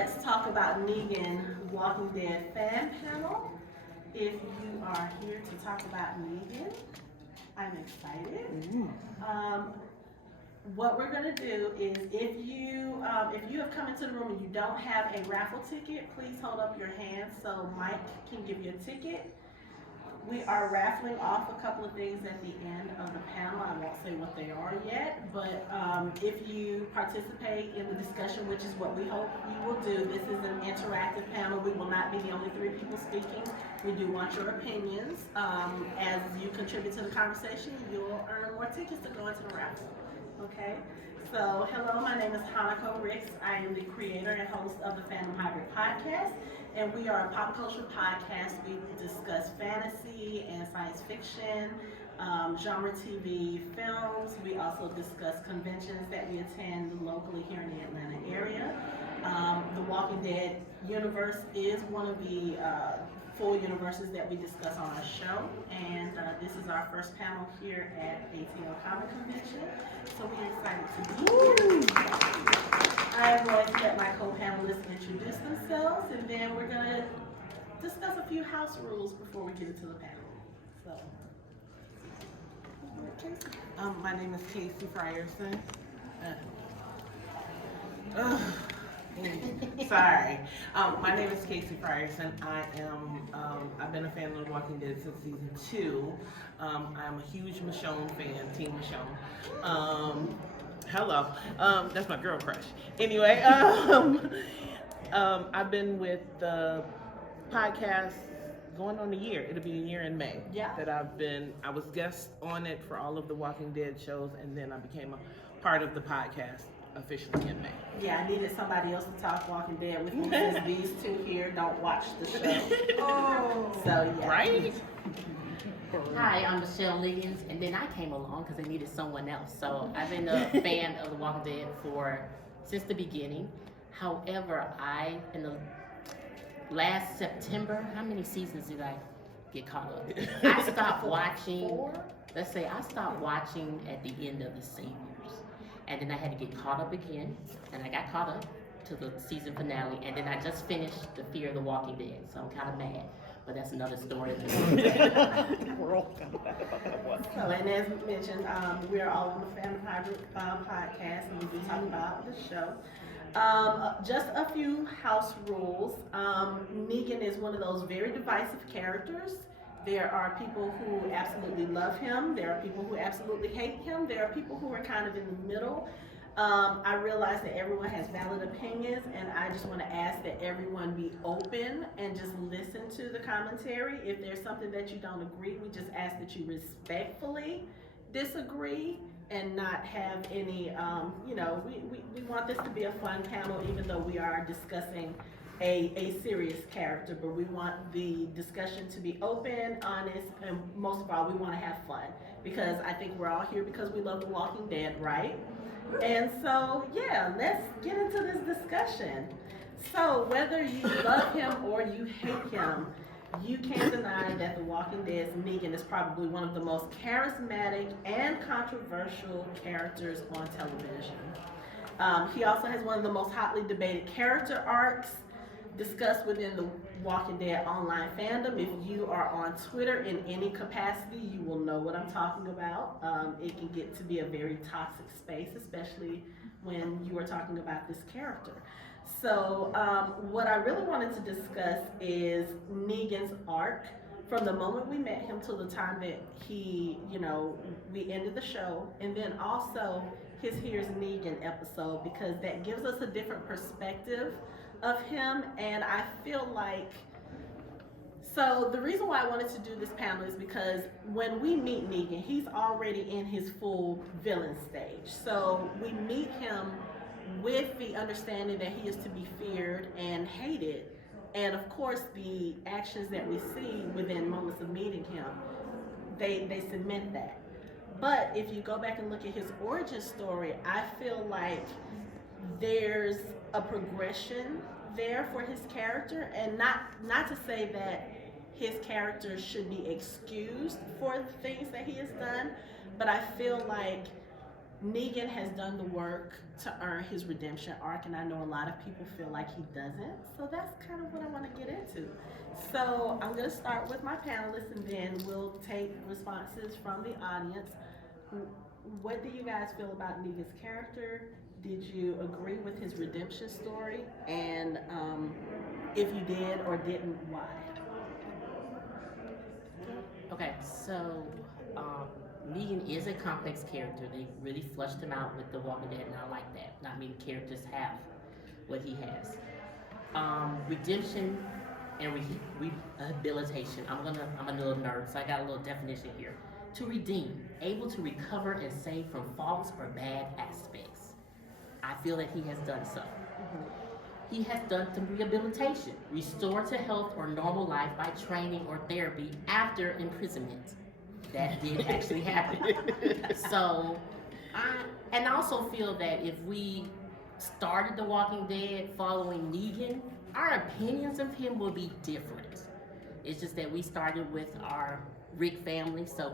Let's Talk About Negan Walking Dead fan panel. If you are here to talk about Negan, I'm excited. What we're going to do is if you have come into the room and you don't have a raffle ticket, please hold up your hand so Mike can give you a ticket. We are raffling off a couple of things at the end of the panel. I won't say what they are yet, but if you participate in the discussion, which is what we hope you will do, this is an interactive panel. We will not be the only three people speaking. We do want your opinions. As you contribute to the conversation, you'll earn more tickets to go into the raffle. Okay? So, hello, my name is Hanako Ricks. I am the creator and host of the Fandom Hybrid Podcast, and we are a pop culture podcast. We discuss fantasy and science fiction, genre TV, films. We also discuss conventions that we attend locally here in the Atlanta area. The Walking Dead universe is one of the full universes that we discuss on our show, and this is our first panel here at ATL Comic Convention, so we're excited to be here. I am going to let my co-panelists introduce themselves, and then we're going to discuss a few house rules before we get into the panel. So, my name is Casey Frierson. Sorry. My name is Casey Frierson. I've been a fan of The Walking Dead since season 2. I'm a huge Michonne fan, Team Michonne. Hello. That's my girl crush. Anyway, I've been with the podcast going on a year. It'll be a year in May. Yeah. That I was guest on it for all of the Walking Dead shows, and then I became a part of the podcast officially in May. Yeah, I needed somebody else to talk Walking Dead with me since these two here don't watch the show. So, yeah. Right? Hi, I'm Michelle Liggins, and then I came along because I needed someone else. So I've been a fan of The Walking Dead since the beginning. However, in the last September, how many seasons did I get caught up? I stopped watching, I stopped watching at the end of the seniors. And then I had to get caught up again, and I got caught up to the season finale, and then I just finished The Fear of the Walking Dead, so I'm kind of mad, but that's another story. We're all kind of mad about that one. So, and as mentioned, we are all on the Fandom Hybrid podcast, and we do talk about the show. Just a few house rules. Negan is one of those very divisive characters. There are people who absolutely love him. There are people who absolutely hate him. There are people who are kind of in the middle. I realize that everyone has valid opinions, and I just want to ask that everyone be open and just listen to the commentary. If there's something that you don't agree, we just ask that you respectfully disagree and not have any, we want this to be a fun panel, even though we are discussing a serious character, but we want the discussion to be open, honest, and most of all, we want to have fun, because I think we're all here because we love The Walking Dead, right? And so, yeah, let's get into this discussion. So, whether you love him or you hate him, you can't deny that The Walking Dead's Negan is probably one of the most charismatic and controversial characters on television. He also has one of the most hotly debated character arcs discussed within the Walking Dead online fandom. If you are on Twitter in any capacity, you will know what I'm talking about. It can get to be a very toxic space, especially when you are talking about this character. So what I really wanted to discuss is Negan's arc from the moment we met him till the time that we ended the show, and then also his Here's Negan episode, because that gives us a different perspective of him. And I feel like, so the reason why I wanted to do this panel is because when we meet Negan, he's already in his full villain stage. So we meet him with the understanding that he is to be feared and hated. And of course, the actions that we see within moments of meeting him, they cement that. But if you go back and look at his origin story, I feel like there's a progression there for his character, and not to say that his character should be excused for the things that he has done, but I feel like Negan has done the work to earn his redemption arc, and I know a lot of people feel like he doesn't. So that's kind of what I want to get into. So I'm going to start with my panelists, and then we'll take responses from the audience. What do you guys feel about Negan's character? Did you agree with his redemption story? And if you did or didn't, why? Okay, so Negan is a complex character. They really flushed him out with The Walking Dead, and I like that. Not many characters have what he has. Redemption and rehabilitation. I'm a little nerd, so I got a little definition here. To redeem, able to recover and save from false or bad aspects. I feel that he has done so. He has done some rehabilitation, restore to health or normal life by training or therapy after imprisonment. That did actually happen. So, I also feel that if we started The Walking Dead following Negan, our opinions of him will be different. It's just that we started with our Rick family, so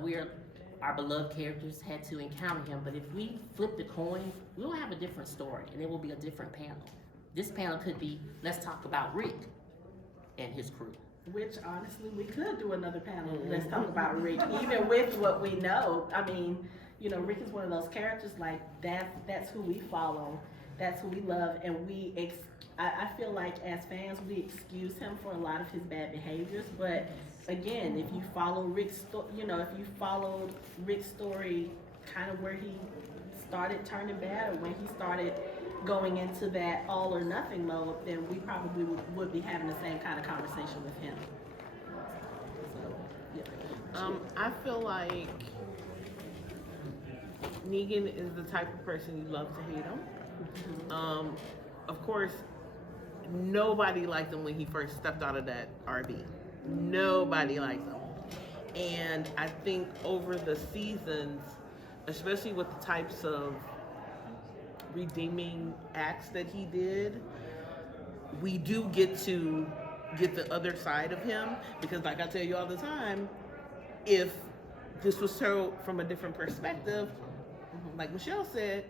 our beloved characters had to encounter him. But if we flip the coin, we'll have a different story, and it will be a different panel. This panel could be, let's talk about Rick and his crew. Which, honestly, we could do another panel. Let's talk about Rick, even with what we know. I mean, you know, Rick is one of those characters, like, that's who we follow. That's who we love. And I feel like as fans, we excuse him for a lot of his bad behaviors. But, again, if you follow Rick's story, kind of where he started turning bad or when he started going into that all or nothing mode, then we probably would be having the same kind of conversation with him. So, yeah. I feel like Negan is the type of person you love to hate him. Of course, nobody liked him when he first stepped out of that RV. Nobody liked him. And I think over the seasons, especially with the types of redeeming acts that he did, we do get to get the other side of him, because like I tell you all the time, if this was told from a different perspective, like Michelle said,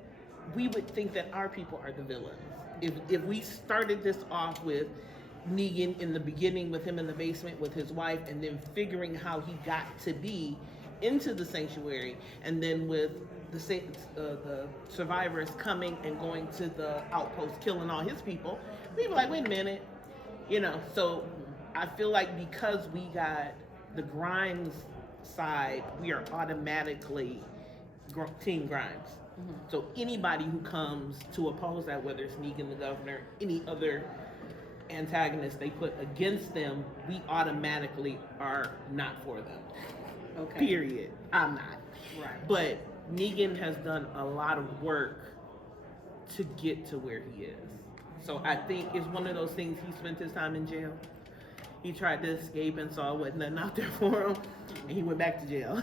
we would think that our people are the villains. If we started this off with Negan in the beginning, with him in the basement with his wife, and then figuring how he got to be into the sanctuary, and then with the survivors coming and going to the outpost, killing all his people, we were like, wait a minute, you know. So I feel like because we got the Grimes side, we are automatically Team Grimes. So anybody who comes to oppose that, whether it's Negan the governor, any other antagonist they put against them, we automatically are not for them. Okay. Period. I'm not. Right. But Negan has done a lot of work to get to where he is. So I think it's one of those things, he spent his time in jail. He tried to escape and saw wasn't nothing out there for him, and he went back to jail.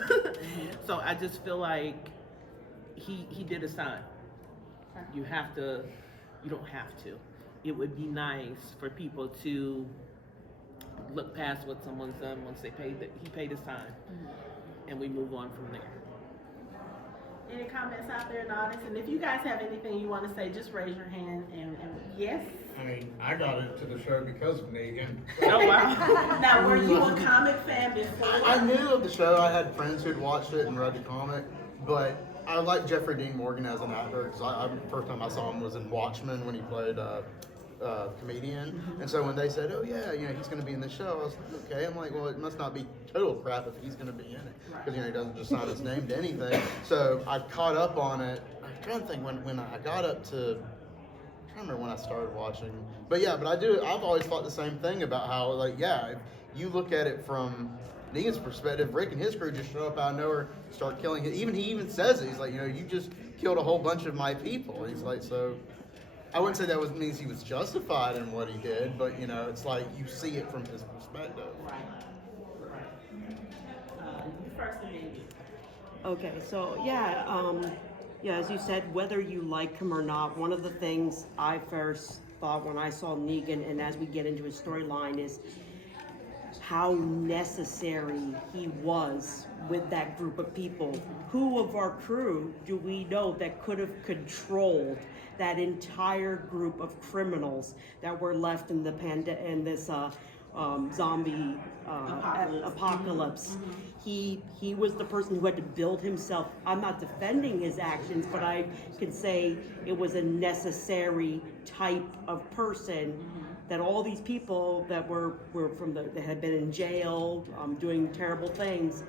So I just feel like he did his time. You don't have to. It would be nice for people to look past what someone's done once he paid his time, and we move on from there. Any comments out there in the audience? And if you guys have anything you want to say, just raise your hand. And yes. I mean, I got into the show because of Negan. Oh wow! Now, were you a comic fan before? I knew of the show. I had friends who'd watched it and read the comic, but I like Jeffrey Dean Morgan as an actor, because the first time I saw him was in Watchmen when he played comedian. And so when they said, oh yeah, you know, he's going to be in the show, I was like, okay. I'm like, well, it must not be total crap if he's going to be in it, because, you know, he doesn't just sign his name to anything. So I caught up on it. I'm trying to think when I got up to, I can't remember when I started watching, but yeah, but I've always thought the same thing about how, like, yeah, if you look at it from Negan's perspective, Rick and his crew just show up out of nowhere, start killing it. He even says it. He's like, you know, you just killed a whole bunch of my people. He's like, so I wouldn't say that means he was justified in what he did, but, you know, it's like you see it from his perspective. Right. You first, Amy. Okay, so yeah, as you said, whether you like him or not, one of the things I first thought when I saw Negan, and as we get into his storyline, is how necessary he was with that group of people. Who of our crew do we know that could have controlled that entire group of criminals that were left in this zombie apocalypse? He was the person who had to build himself. I'm not defending his actions, but I can say it was a necessary type of person that all these people that were that had been in jail, doing terrible things,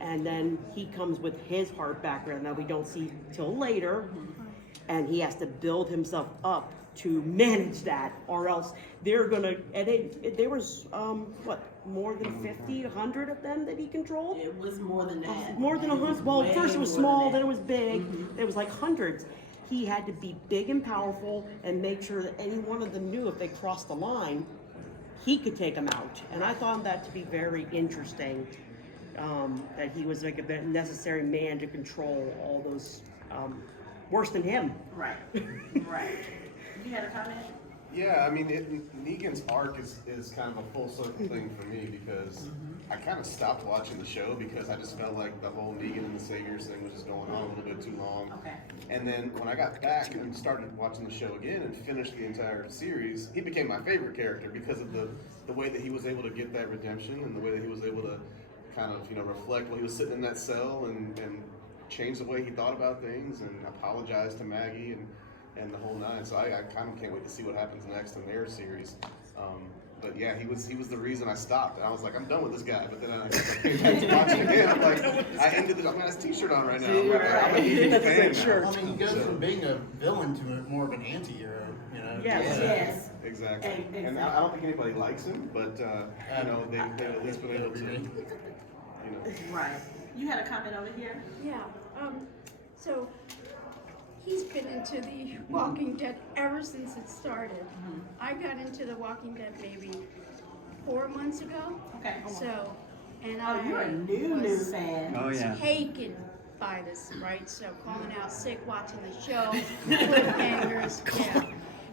and then he comes with his hard background that we don't see till later, and he has to build himself up to manage that, or else they're gonna. And there was what, more than 50, 100 of them that he controlled. It was more than that. More than 100. Well, first it was small, then it was big. It was like hundreds. He had to be big and powerful and make sure that any one of them knew if they crossed the line, he could take them out. And I found that to be very interesting, that he was like a necessary man to control all those, worse than him. Right. Right. You had a comment? Yeah, I mean, Negan's arc is kind of a full circle thing for me, because I kind of stopped watching the show because I just felt like the whole Negan and the Saviors thing was just going on a little bit too long. Okay. And then when I got back and started watching the show again and finished the entire series, he became my favorite character because of the way that he was able to get that redemption, and the way that he was able to kind of, reflect when he was sitting in that cell and change the way he thought about things and apologize to Maggie and the whole nine. So I kind of can't wait to see what happens next in their series. But yeah, he was the reason I stopped. And I was like, I'm done with this guy. But then I came back to watch it again. I'm like, I've got his t-shirt on right now. I'm like, I'm a huge fan now. I mean, he goes from being a villain to more of an anti-hero, Yes. Yes. Exactly. And I don't think anybody likes him, but they at least been able to. Right. You had a comment over here? Yeah, so he's been into The Walking Dead ever since it started. I got into The Walking Dead maybe 4 months ago. Okay. So, and Oh, you're a new was fan. Oh, yeah. taken by this, right? So calling out sick, watching the show, cliffhangers, yeah.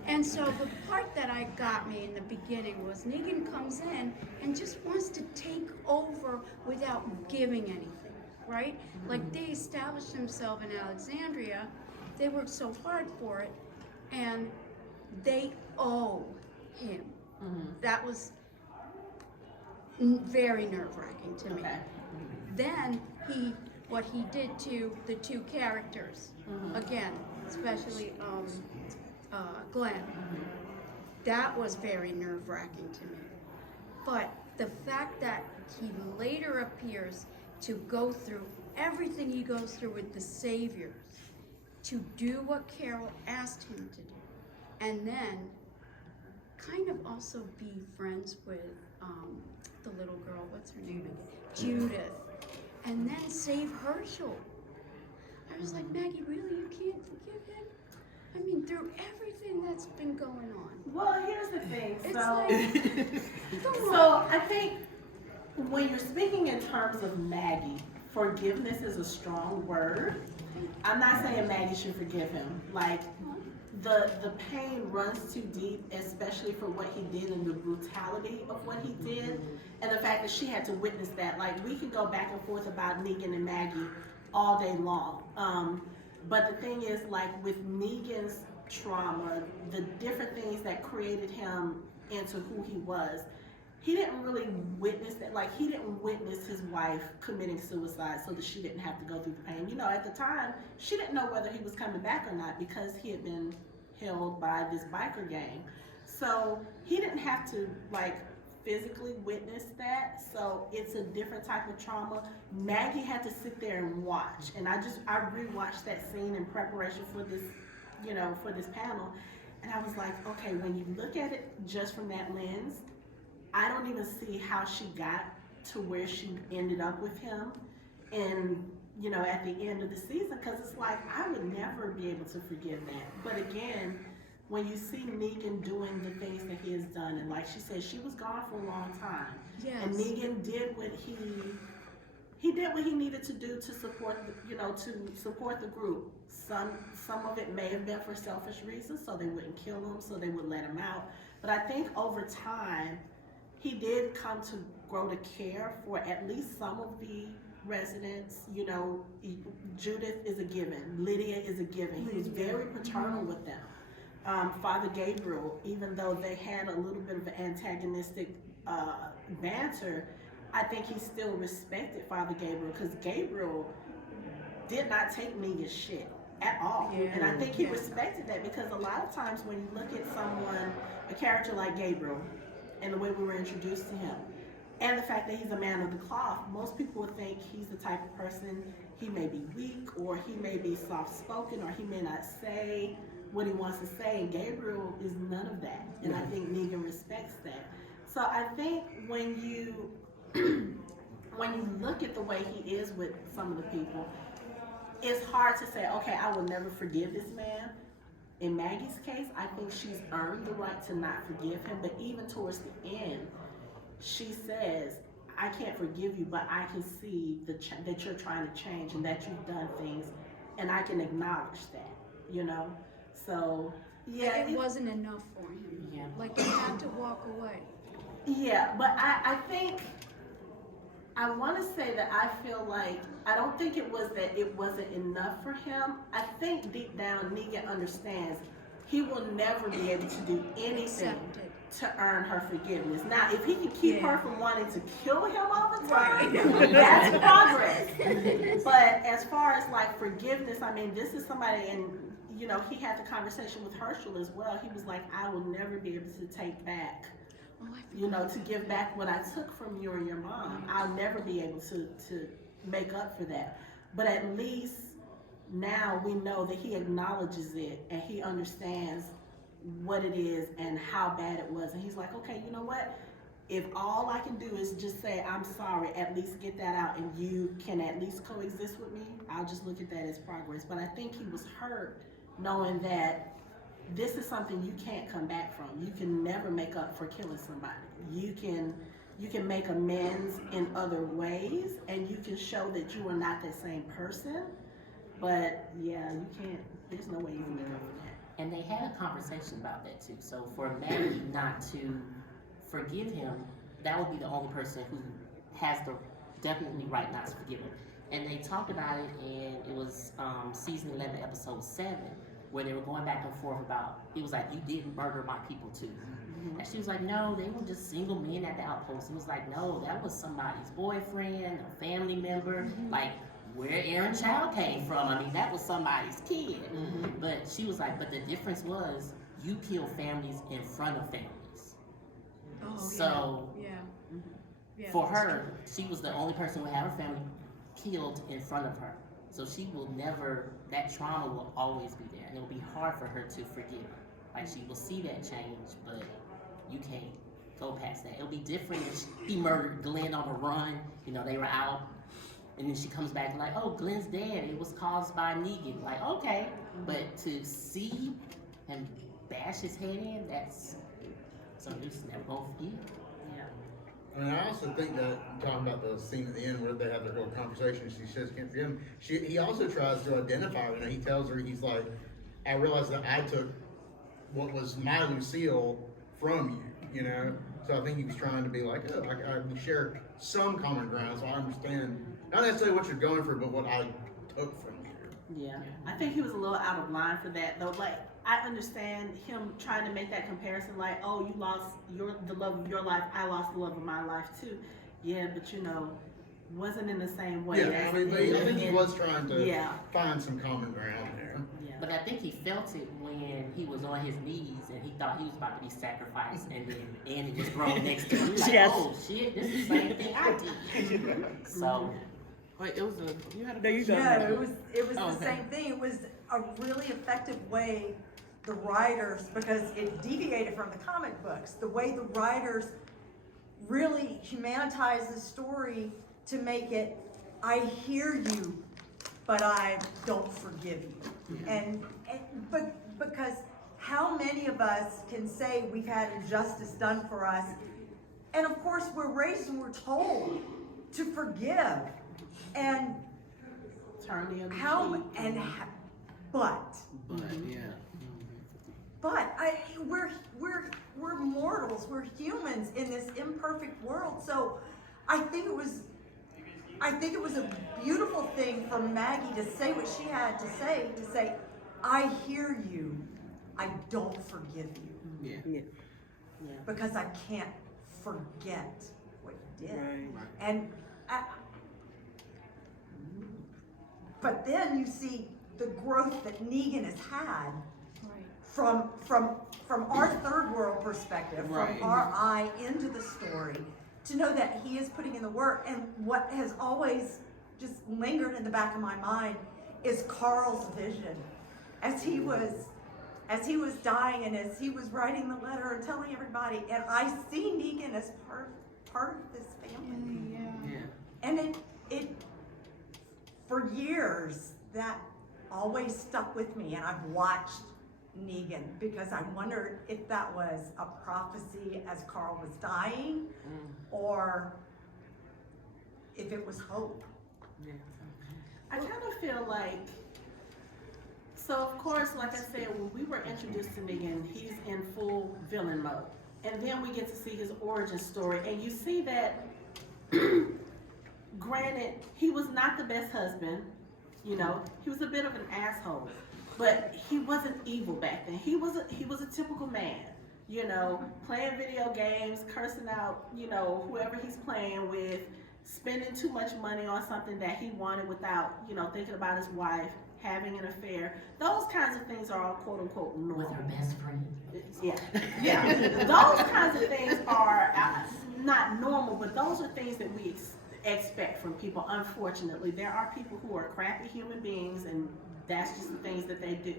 And so the part that got me in the beginning was Negan comes in and just wants to take over without giving anything, right? Like they established themselves in Alexandria, they worked so hard for it, and they owe him. That was very nerve-wracking to me. Okay. Then what he did to the two characters, again, especially Glenn, that was very nerve-wracking to me. But the fact that he later appears to go through everything he goes through with the Saviors, to do what Carol asked him to do, and then kind of also be friends with the little girl, what's her name again? Judith, and then save Herschel. I was like, Maggie, really, you can't forgive him? I mean, through everything that's been going on. Well, here's the thing. It's So, like, come on. so I think when you're speaking in terms of Maggie, forgiveness is a strong word. I'm not saying Maggie should forgive him. Like, the pain runs too deep, especially for what he did and the brutality of what he did, and the fact that she had to witness that. Like, we can go back and forth about Negan and Maggie all day long. But the thing is, like, with Negan's trauma, the different things that created him into who he was, he didn't really witness that. Like, he didn't witness his wife committing suicide so that she didn't have to go through the pain. At the time, she didn't know whether he was coming back or not because he had been held by this biker gang. So he didn't have to, like, physically witness that. So it's a different type of trauma. Maggie had to sit there and watch. And I rewatched that scene in preparation for this, for this panel. And I was like, okay, when you look at it just from that lens, I don't even see how she got to where she ended up with him. And, at the end of the season, because it's like, I would never be able to forgive that. But again, when you see Negan doing the things that he has done, and like she said, she was gone for a long time. Yes. And Negan did what he did what he needed to do to support to support the group. Some of it may have been for selfish reasons, so they wouldn't kill him, so they would let him out. But I think over time, he did come to grow to care for at least some of the residents. You know, Judith is a given, Lydia is a given. He was very paternal with them. Father Gabriel, even though they had a little bit of antagonistic banter, I think he still respected Father Gabriel, because Gabriel did not take Negan's shit at all. And I think he respected that, because a lot of times when you look at someone, a character like Gabriel, and the way we were introduced to him, and the fact that he's a man of the cloth, most people would think he's the type of person, he may be weak, or he may be soft-spoken, or he may not say what he wants to say, and Gabriel is none of that. And I think Negan respects that. So I think when you look at the way he is with some of the people, it's hard to say, okay, I will never forgive this man. In Maggie's case, I think she's earned the right to not forgive him, but even towards the end, she says, I can't forgive you, but I can see that you're trying to change and that you've done things, and I can acknowledge that, you know? So, yeah. It wasn't enough for him. Yeah. Like, he had to walk away. Yeah, but I think, I want to say that I feel like, I don't think it was that it wasn't enough for him. I think deep down, Negan understands he will never be able to do anything Accepted. to earn her forgiveness. Now, if he can keep her from wanting to kill him all the time, Right. that's progress. But as far as like forgiveness, I mean, this is somebody, and you know, he had the conversation with Herschel as well. He was like, I will never be able to take back, you know, to give back what I took from you and your mom. I'll never be able to make up for that. But at least now we know that he acknowledges it and he understands what it is and how bad it was. And he's like, okay, you know what? If all I can do is just say, I'm sorry, at least get that out, and you can at least coexist with me, I'll just look at that as progress. But I think he was hurt knowing that this is something you can't come back from. You can never make up for killing somebody. You can make amends in other ways, and you can show that you are not that same person. But yeah, you can't, there's no way you can make up for that. And they had a conversation about that too. So for Maggie not to forgive him, that would be the only person who has the definitely right not to forgive him. And they talked about it, and it was season 11, episode 7, where they were going back and forth about, it was like, you didn't murder my people too. And she was like, no, they were just single men at the outpost. He was like, no, that was somebody's boyfriend, a family member, like where Aaron Child came from. I mean, that was somebody's kid. But she was like, but the difference was you kill families in front of families. Oh, So yeah, for that's her, she was the only person who had her family killed in front of her. So she will never, that trauma will always be there. And it will be hard for her to forgive. Like, she will see that change, but you can't go past that. It'll be different if he murdered Glenn on the run. You know, they were out, and then she comes back like, oh, Glenn's dead. It was caused by Negan. Like, okay. But to see him bash his head in, that's something you just never gonna forget. I mean, I also think that, talking about the scene at the end where they have their little conversation, she says can't forgive him. He also tries to identify her, and he tells her, he's like, I realized that I took what was my Lucille from you, you know? So I think he was trying to be like, oh, we share some common ground, so I understand, not necessarily what you're going for, but what I took from you. Yeah, I think he was a little out of line for that though. Like, I understand him trying to make that comparison, like, oh, you lost the love of your life, I lost the love of my life too. Yeah, but you know, wasn't in the same way. Yeah, I mean, but I think he was trying to find some common ground there. Yeah. But I think he felt it when he was on his knees and he thought he was about to be sacrificed, and then Annie just rolled next to him. Like, Yes. oh shit, this is the same thing I did. So, Wait, it was a, you had a No, you go. No, it was Oh, the okay. same thing. It was a really effective way the writers, because it deviated from the comic books, the way the writers really humanitized the story to make it, I hear you, but I don't forgive you. But because how many of us can say we've had injustice done for us, and of course we're raised and we're told to forgive, and Turn the other how cheek. and but but yeah. we're mortals. We're humans in this imperfect world. So I think it was a beautiful thing for Maggie to say what she had to say, I hear you, I don't forgive you. Yeah. Yeah. Because I can't forget what you did. Right. And but then you see the growth that Negan has had from our third world perspective, Right. from our eye into the story, to know that he is putting in the work. And what has always just lingered in the back of my mind is Carl's vision as he was dying and as he was writing the letter and telling everybody. And I see Negan as part of this family. Yeah. And it for years that always stuck with me, and I've watched Negan because I wondered if that was a prophecy as Carl was dying, or if it was hope. Yeah. I kind of feel like, so of course, like I said, when we were introduced to Negan, he's in full villain mode. And then we get to see his origin story, and you see that, granted, he was not the best husband, you know, he was a bit of an asshole, but he wasn't evil back then. He was a typical man, you know, playing video games, cursing out, you know, whoever he's playing with, spending too much money on something that he wanted without, you know, thinking about his wife, having an affair. Those kinds of things are all quote unquote normal. With her best friend. Yeah. Those kinds of things are not normal, but those are things that we expect from people. Unfortunately, there are people who are crappy human beings, and that's just the things that they do.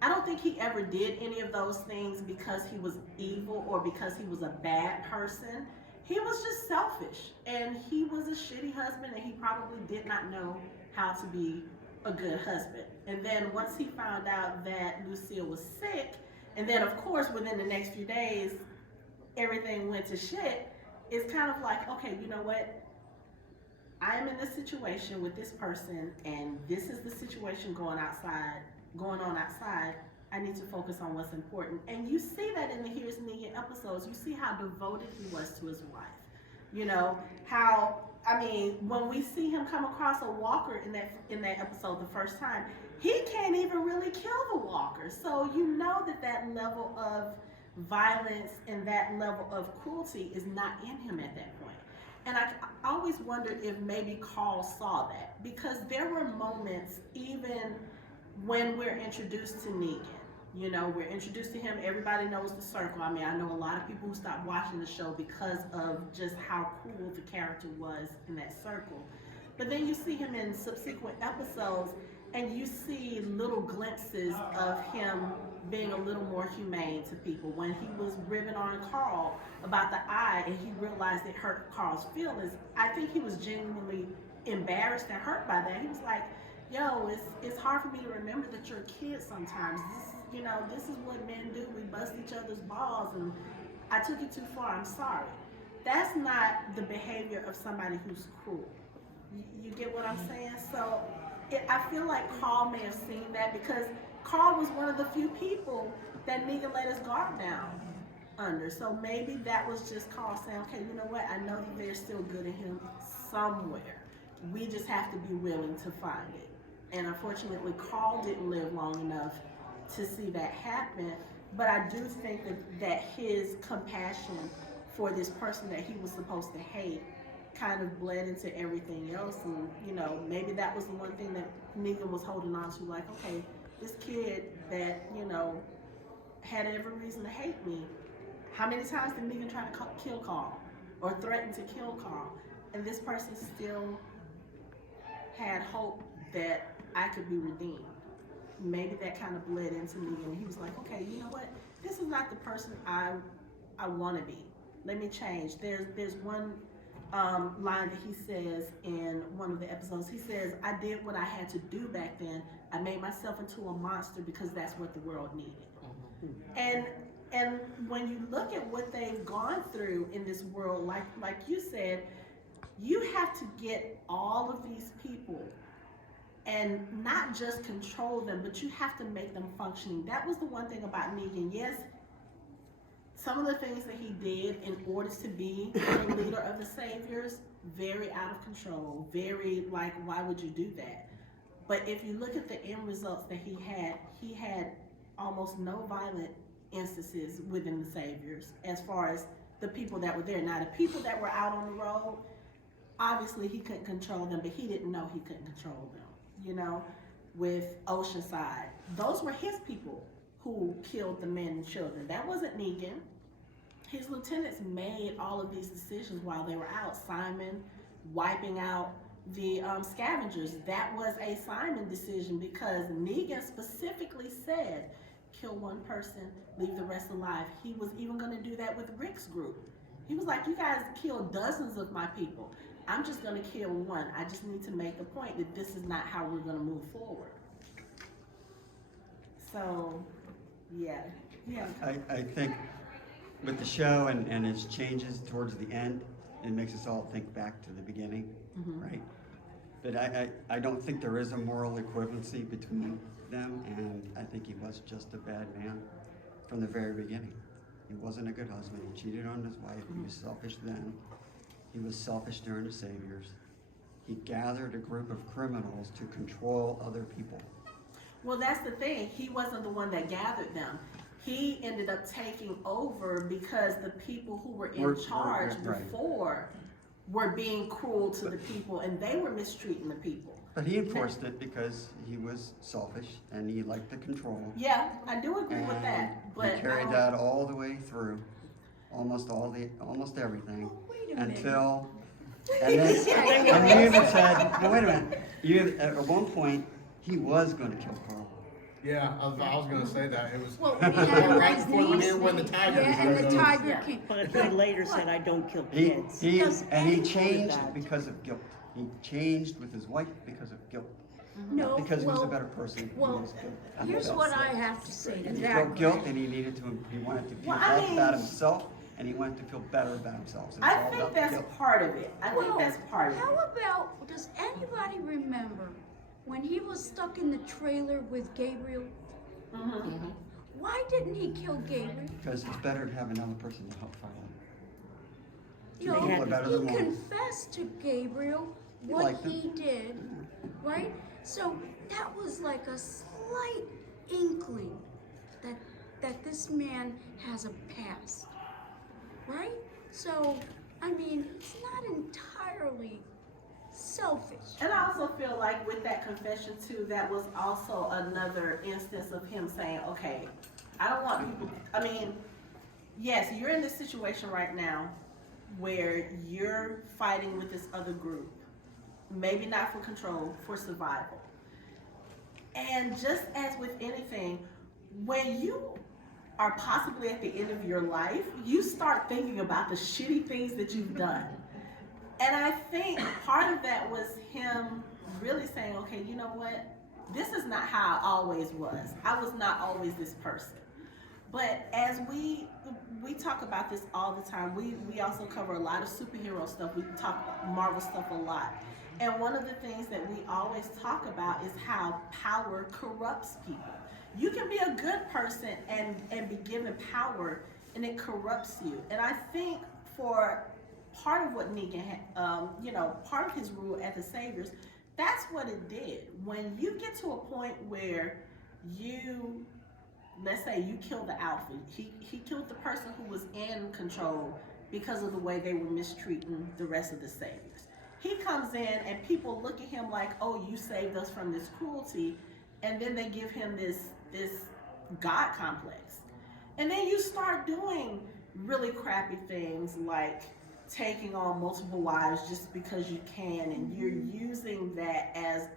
I don't think he ever did any of those things because he was evil or because he was a bad person. He was just selfish, and he was a shitty husband, and he probably did not know how to be a good husband. And then once he found out that Lucille was sick, and then of course within the next few days everything went to shit, it's kind of like, okay, you know what, I am in this situation with this person, and this is the situation going on outside. I need to focus on what's important. And you see that in the Here's Negan episodes. You see how devoted he was to his wife. You know, how, I mean, when we see him come across a walker in that episode the first time, he can't even really kill the walker. So you know that level of violence and that level of cruelty is not in him at that point. And I always wondered if maybe Carl saw that, because there were moments even when we're introduced to Negan. You know, we're introduced to him, everybody knows the circle. I mean, I know a lot of people who stopped watching the show because of just how cool the character was in that circle. But then you see him in subsequent episodes, and you see little glimpses of him being a little more humane to people. When he was ribbing on Carl about the eye and he realized it hurt Carl's feelings, I think he was genuinely embarrassed and hurt by that. He was like, yo, it's hard for me to remember that you're a kid sometimes. This is what men do. We bust each other's balls, and I took it too far. I'm sorry. That's not the behavior of somebody who's cruel. You get what I'm saying? So I feel like Carl may have seen that, because Carl was one of the few people that Negan let his guard down under. So maybe that was just Carl saying, okay, you know what? I know that there's still good in him somewhere. We just have to be willing to find it. And unfortunately, Carl didn't live long enough to see that happen. But I do think that his compassion for this person that he was supposed to hate kind of bled into everything else. And, maybe that was the one thing that Negan was holding on to, like, okay, this kid that, had every reason to hate me, how many times did Negan try to kill Carl or threaten to kill Carl? And this person still had hope that I could be redeemed. Maybe that kind of bled into Negan, and he was like, okay, you know what? This is not the person I want to be. Let me change. There's one line that he says in one of the episodes. He says, I did what I had to do back then. I made myself into a monster because that's what the world needed. Mm-hmm. And when you look at what they've gone through in this world, like you said, you have to get all of these people and not just control them, but you have to make them functioning. That was the one thing about Negan. Yes, some of the things that he did in order to be the leader of the Saviors, very out of control, very like, why would you do that? But if you look at the end results that he had almost no violent instances within the Saviors as far as the people that were there. Now, the people that were out on the road, obviously he couldn't control them, but he didn't know he couldn't control them. You know, with Oceanside, those were his people who killed the men and children. That wasn't Negan. His lieutenants made all of these decisions while they were out. Simon wiping out the scavengers. That was a Simon decision because Negan specifically said, kill one person, leave the rest alive. He was even going to do that with Rick's group. He was like, you guys killed dozens of my people. I'm just going to kill one. I just need to make the point that this is not how we're going to move forward. So, yeah. I think with the show and its changes towards the end, it makes us all think back to the beginning, right? But I don't think there is a moral equivalency between them, and I think he was just a bad man from the very beginning. He wasn't a good husband. He cheated on his wife. He was selfish then. He was selfish during the Saviors. He gathered a group of criminals to control other people. Well, that's the thing. He wasn't the one that gathered them. He ended up taking over because the people who were in charge before were being cruel to the people, and they were mistreating the people. But he enforced it because he was selfish and he liked the control. Yeah, I do agree with that. But he carried that all the way through, almost everything, until. And then, and you even said, no, wait a minute. At one point, he was going to kill Carl. Yeah, I was going to say that. It was Well, we had right before when the tiger yeah, and the tiger came. But he later said, I don't kill He kids. he changed because of guilt. He changed with his wife because of guilt. No, Not because he was a well, better person. well, he was guilt. here's what I have to say to He that. felt guilt and he wanted to feel love about himself and he wanted to feel better about himself. So it's I all think about that's guilt. part of it. I think that's part of How it. about, does anybody remember when he was stuck in the trailer with Gabriel? Why didn't he kill Gabriel? Because it's better to have another person to help fight him. You People know, are better he than one. confessed to Gabriel He what liked him. he did, right? So that was like a slight inkling that this man has a past, right? So, I mean, it's not entirely selfish. And I also feel like with that confession too, that was also another instance of him saying, okay, I don't want people, I mean, yes, you're in this situation right now where you're fighting with this other group, maybe not for control, for survival. And just as with anything, when you are possibly at the end of your life, you start thinking about the shitty things that you've done. And I think part of that was him really saying, okay, you know what? This is not how I always was. I was not always this person. But as we talk about this all the time, we also cover a lot of superhero stuff. We talk Marvel stuff a lot. And one of the things that we always talk about is how power corrupts people. You can be a good person and be given power, and it corrupts you. And I think for part of what Negan had, part of his rule at the Saviors, that's what it did. When you get to a point where you, let's say you kill the alpha, he killed the person who was in control because of the way they were mistreating the rest of the Saviors. He comes in and people look at him like, oh, you saved us from this cruelty, and then they give him this God complex. And then you start doing really crappy things like taking on multiple wives just because you can, and you're using that as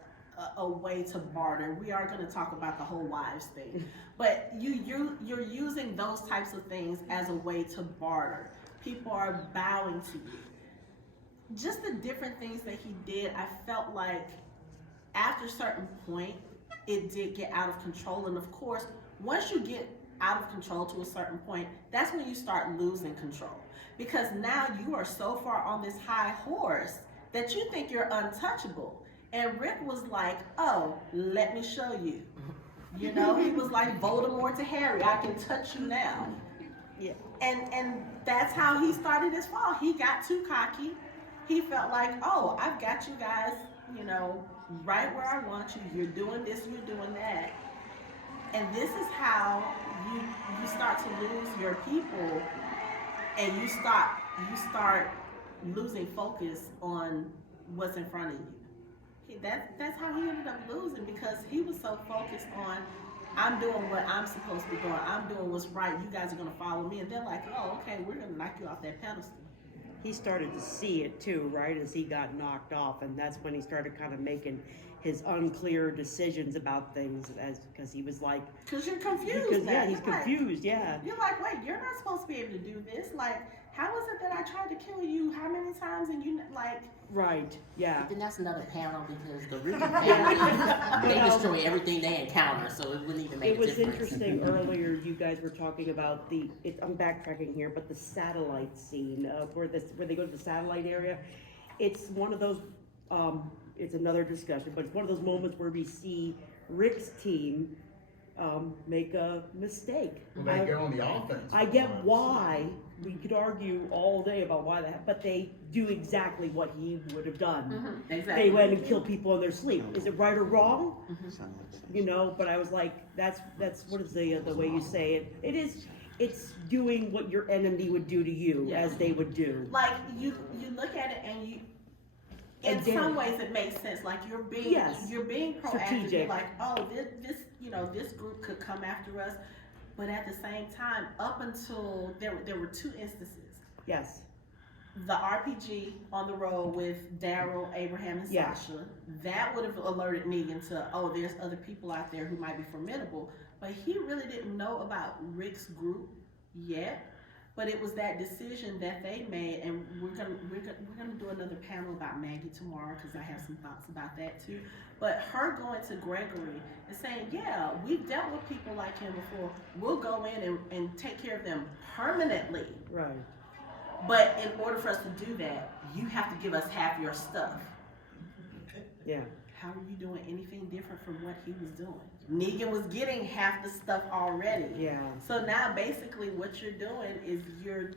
a way to barter. We are going to talk about the whole wives thing, but you're using those types of things as a way to barter. People are bowing to you. Just the different things that he did, I felt like after a certain point, it did get out of control. And of course, once you get out of control to a certain point, that's when you start losing control. Because now you are so far on this high horse that you think you're untouchable. And Rick was like, oh, let me show you. You know, he was like Voldemort to Harry, I can touch you now. Yeah. And that's how he started his fall. He got too cocky. He felt like, oh, I've got you guys, you know, right where I want you. You're doing this, you're doing that. And this is how you start to lose your people, and you start losing focus on what's in front of you. That's how he ended up losing, because he was so focused on, I'm doing what I'm supposed to be doing. I'm doing what's right. You guys are gonna follow me, and they're like, oh, okay, we're gonna knock you off that pedestal. He started to see it too, right, as he got knocked off, and that's when he started kind of making his unclear decisions about things, because he was like, Because you're confused. because yeah, man. he's You're like- confused, yeah. You're like, wait, you're not supposed to be able to do this. Like, how is it that I tried to kill you how many times, and you like? Right, yeah. Then that's another panel, because the Ricky family, they destroy everything they encounter, so it wouldn't even make It a was difference. interesting earlier, you guys were talking about I'm backtracking here, but the satellite scene, where they go to the satellite area. It's one of those, it's another discussion, but it's one of those moments where we see Rick's team make a mistake. Well, they go on the offense. I get why. We could argue all day about why that, but they do exactly what he would have done. Exactly. They went and killed people in their sleep. Is it right or wrong? You know, but I was like, that's what is the way you say it? It's doing what your enemy would do to you, Yeah. as they would do. Like you look at it, and in And then- some ways it makes sense. Like you're being Yes. proactive. Strategic. You're like, oh, this group could come after us, but at the same time, up until there were two instances. Yes. The RPG on the road with Daryl, Abraham, and Yeah. Sasha, that would have alerted Negan to, oh, there's other people out there who might be formidable. But he really didn't know about Rick's group yet. But it was that decision that they made, and we're gonna do another panel about Maggie tomorrow, because I have some thoughts about that too. But her going to Gregory and saying, yeah, we've dealt with people like him before. We'll go in and take care of them permanently. Right. But in order for us to do that, you have to give us half your stuff. Yeah. How are you doing anything different from what he was doing? Negan was getting half the stuff already. Yeah. So now basically what you're doing is you're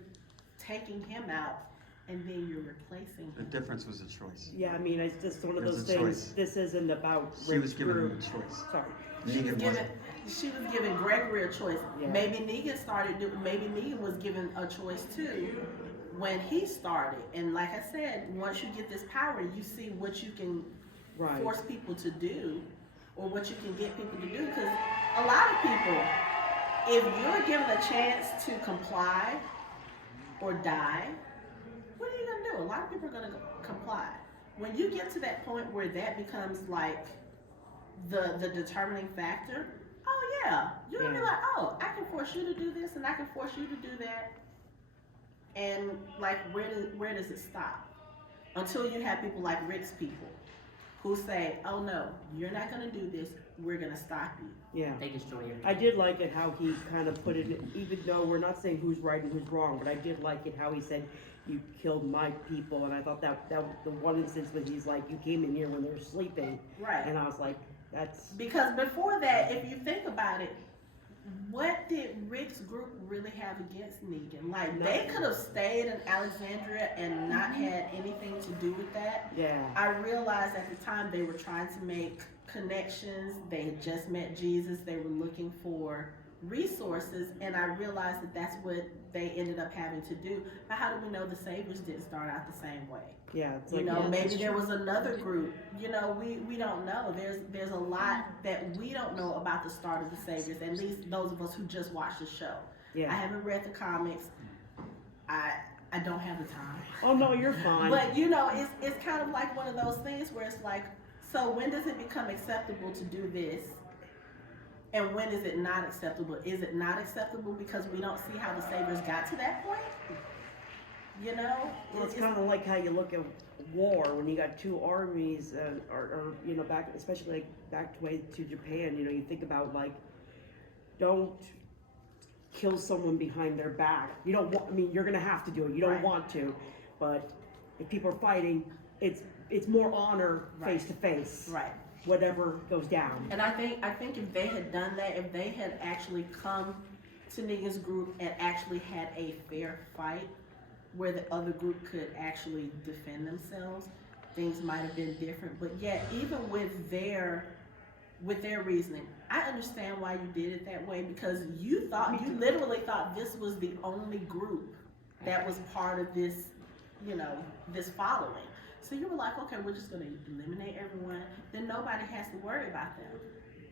taking him out, and then you're replacing The him. difference was a choice. Yeah, I mean, it's just one of There's those a things. choice. This isn't about She was Rick's giving group. him a choice. Sorry. She was giving Gregory a choice. Yeah. Maybe Negan was given a choice too when he started. And like I said, once you get this power, you see what you can Right. force people to do, or what you can get people to do. Because a lot of people, if you're given a chance to comply or die, what are you gonna do? A lot of people are gonna comply. When you get to that point where that becomes like the determining factor, oh yeah, you're gonna be Yeah. like, oh, I can force you to do this, and I can force you to do that. And like, where does it stop? Until you have people like Rick's people, who say, oh no, you're not gonna do this, we're gonna stop you. Yeah. They destroy everything. I did like it how he kind of put it, even though we're not saying who's right and who's wrong, but I did like it how he said, you killed my people, and I thought that was the one instance when he's like, you came in here when they were sleeping, Right. and I was like, that's, Because before that, if you think about it, what did Rick's group really have against Negan? Like, they could have stayed in Alexandria and not had anything to do with that. yeah, I realized at the time they were trying to make connections. They had just met Jesus. They were looking for resources, and I realized that that's what they ended up having to do. But how do we know the Saviors didn't start out the same way? yeah, it's You like, know, yeah, maybe that's there true. was another group. You know, we don't know. There's a lot that we don't know about the start of the Saviors. At least those of us who just watched the show. I Yeah. haven't read the comics. I don't have the time. Oh no, you're fine. But you know, it's kind of like one of those things where it's like, so when does it become acceptable to do this? And when is it not acceptable? Is it not acceptable because we don't see how the Saviors got to that point? You know? Well, it's kind of like how you look at war when you got two armies, or you know, back, especially like back way to Japan. You know, you think about like, don't kill someone behind their back. You don't want. I mean, you're gonna have to do it. You don't Right. want to, but if people are fighting, it's more honor Right. face to face. Right. Whatever goes down. And I think if they had done that, if they had actually come to Negan's group and actually had a fair fight where the other group could actually defend themselves, things might have been different. But yet, even with their reasoning, I understand why you did it that way, because you literally thought this was the only group that was part of this, this following. So you were like, okay, we're just gonna eliminate everyone, then nobody has to worry about them.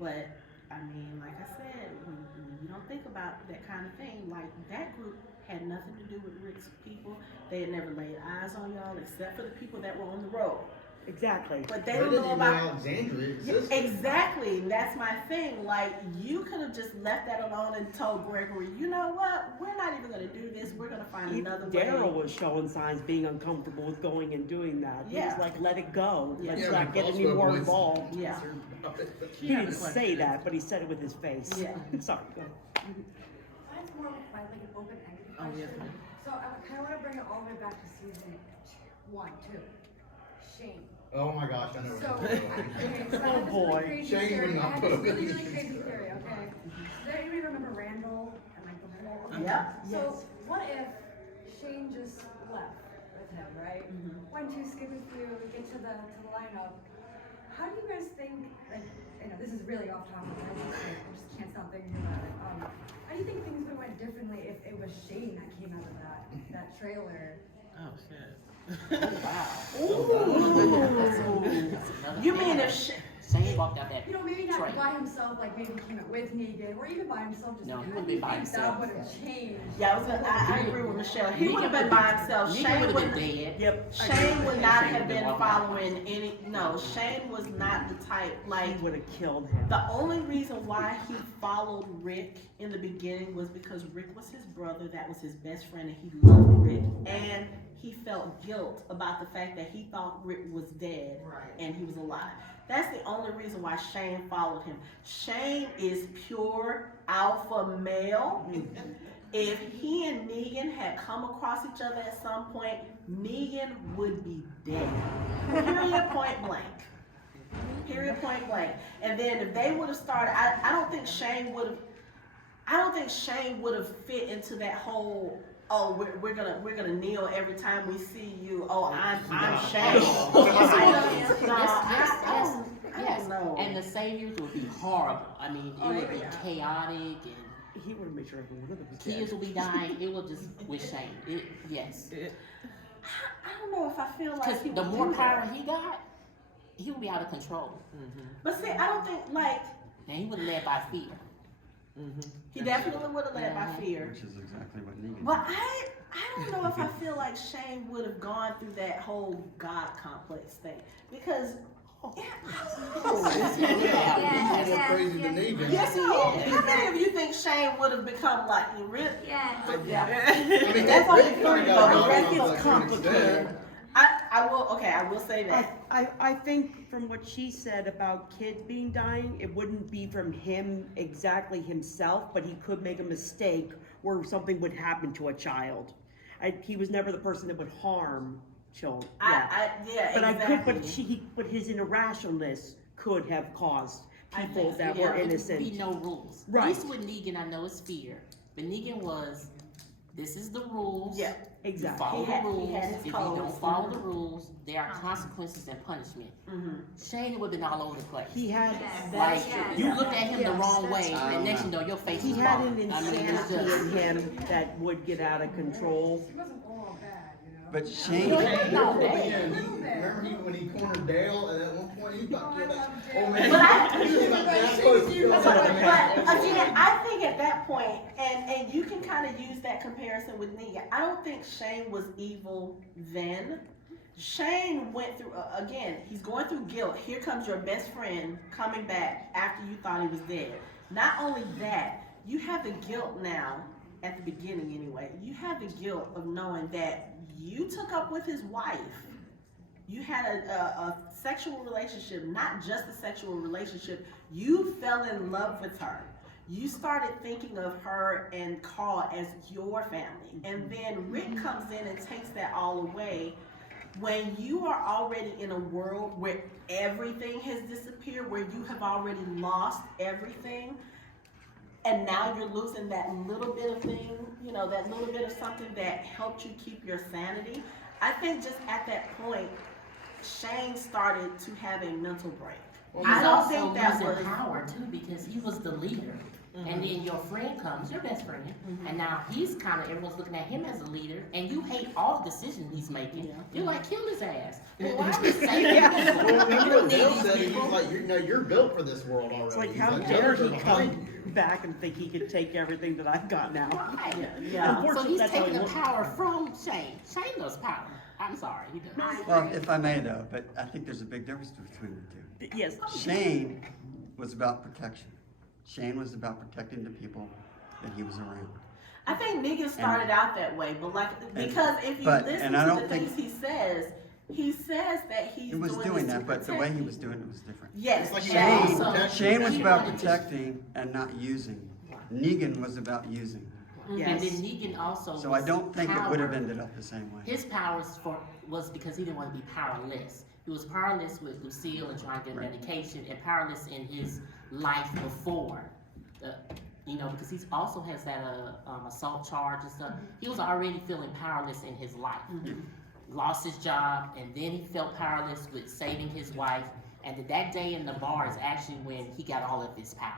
But I mean, like I said, when you don't think about that kind of thing, like that group had nothing to do with Rick's people. They had never laid eyes on y'all except for the people that were on the road. Exactly. But they They don't didn't know even know about Alexandria Yeah, existed. exactly. That's my thing. Like, you could have just left that alone and told Gregory, you know what? We're not even going to do this. We're going to find another way. Daryl was showing signs being uncomfortable with going and doing that. He was Yeah. like, let it go. Yeah. Let's Yeah, not but get any also more was involved. Yeah. concerned about it. He didn't say that, but he said it with his face. Yeah. Sorry, go ahead. Mine's more like an open-ended Oh, yes, question. ma'am. So I kind of want to bring it all the way back to season 1, 2. Shane. Oh my gosh, I know So, what you're talking okay, so I Oh, had this boy. really crazy Shane theory. would not I had put this up really, with really these. crazy theory, okay? Does anybody remember Randall and like the whole? Yep. So Yes. what if Shane just left with him, right? Went to skipping through, get to the lineup. How do you guys think? Like, this is really off topic. I just can't stop thinking about it. How do you think things would have went differently if it was Shane that came out of that trailer? Oh shit. You mean if Shane walked out that You know, maybe not train. by himself, like maybe he came out with Negan, or even by himself. Just No, like, he how wouldn't do you be by think himself. That would have changed. Yeah, I agree with Michelle. He would have been by himself. Negan Shane would would have been dead. Yep. Shane would not Shane have would've been walked out. following any. No, Shane was not the type. He Like, would have killed him. the only reason why he followed Rick in the beginning was because Rick was his brother, that was his best friend, and he loved Rick. And he felt guilt about the fact that he thought Rick was dead and he was alive. That's the only reason why Shane followed him. Shane is pure alpha male. If he and Negan had come across each other at some point, Negan would be dead. Period, point blank. Period, point blank. And then if they would have started, I don't think Shane would have fit into that whole, oh, we're gonna kneel every time we see you. Oh, I'm Shane. I don't know. And the saviors would be horrible. I mean, it would be chaotic and He would have made sure every one of them was kids dead. would be dying. It would just with Shane. Yes. I don't know if I feel like Because he the would more do power that. he got, he would be out of control. But see, I don't think like And he would have led by fear. he definitely would have led by fear. Which is exactly what Negan But did. I don't know if I feel like Shane would have gone through that whole God complex thing because He's more crazy than Negan. yes, he is. How many of you think Shane would have become like you really? Yeah. I mean, That's that only Rick three, kinda though. got The God rest is complex to an complicated. extent. I will say that. I think from what she said about kids being dying, it wouldn't be from him exactly himself, but he could make a mistake where something would happen to a child. He was never the person that would harm children. But his irrationalness could have caused people that were There innocent. would be no rules. Right. At least with Negan, I know it's fear. But Negan was, this is the rules. Yeah. You Exactly. follow He had the rules. his If you codes. don't follow the rules, there are consequences and punishment. Shane would have been all over the place. He had Like, Yes. you looked at him the Yes, wrong that's way, right. and next you know, your face he was had falling. an I mean, it's insanity just, in him that would get out of control. He wasn't all bad, But Shane, No, Remember when he cornered Dale, and at one point he thought, Oh, I love oh Dale. man, But I- he was about that close to killing But that man. again, I think at that point, and you can kind of use that comparison with Negan. I don't think Shane was evil then. Shane went through again. He's going through guilt. Here comes your best friend coming back after you thought he was dead. Not only that, you have the guilt now. At the beginning, anyway, you have the guilt of knowing that you took up with his wife. You had a sexual relationship, not just a sexual relationship. You fell in love with her. You started thinking of her and Carl as your family. And then Rick comes in and takes that all away. When you are already in a world where everything has disappeared, where you have already lost everything, and now you're losing that little bit of thing, you know, that little bit of something that helped you keep your sanity. I think just at that point, Shane started to have a mental break. He's I don't also think that losing was power too, because he was the leader. And then your friend comes, your best friend, and now he's kind of, everyone's looking at him as a leader, and you hate all the decisions he's making. Yeah. You're like, kill his ass. Well, why are we saving people? Well, We remember don't what need Bill these said, he's people. like, you're built for this world already. It's like, He's how like, dare "Others he are behind come you." back and think he could take everything that I've got now? Right. Yeah. So Unfortunately, he's that's how taking it the works. power from Shane. Shane knows power. I'm sorry, he does. Well, if I may though, but I think there's a big difference between the two. Yes. Shane was about protection. Shane was about protecting the people that he was around. I think Negan started out that way, but like, because if you but- listen and I to don't the think- things he says that he's He was doing doing this to that, but the protect way he you. was doing it was different. Yes, It's like and Shane, also- protecting. Shane was He about wanted to- protecting and not using. Negan was about using. And Yes. then Negan also. So I was don't think it would have power. ended up the same way. His powers was because he didn't want to be powerless. He was powerless with Lucille and trying to get Right. medication, and powerless in his life before. You know, because he also has that assault charge and stuff. He was already feeling powerless in his life. Lost his job, and then he felt powerless with saving his wife. And that day in the bar is actually when he got all of his power.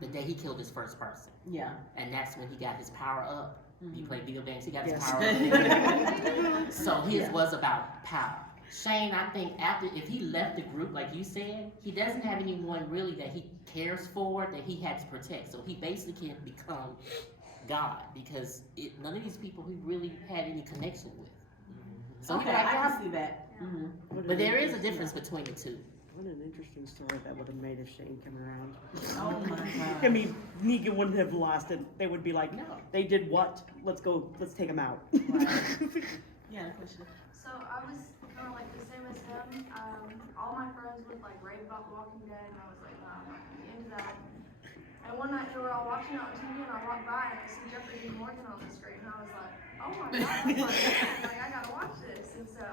The day he killed his first person. Yeah. And that's when he got his power up. He played video games, he got his Yes. power up. So his Yeah. was about power. Shane, I think if he left the group, like you said, he doesn't have anyone really that he cares for, that he had to protect. So he basically can become God, because none of these people he really had any connection with. So he Okay, like, I can see that. but there is a difference between the two. What an interesting story that would have made if Shane came around. Oh my God. I mean, Negan wouldn't have lost it. They would be like, No. they did what? Let's go, let's take him out. Yeah, question. So I was kind of like the same as him. All my friends would like rave about The Walking Dead, and I was like, nah, I'm not gonna be into that. And one night they were all watching it on TV, and I walked by and I see Jeffrey Dean Morgan on the screen, and I was like, oh my god, that's my man. Like I gotta watch this. And so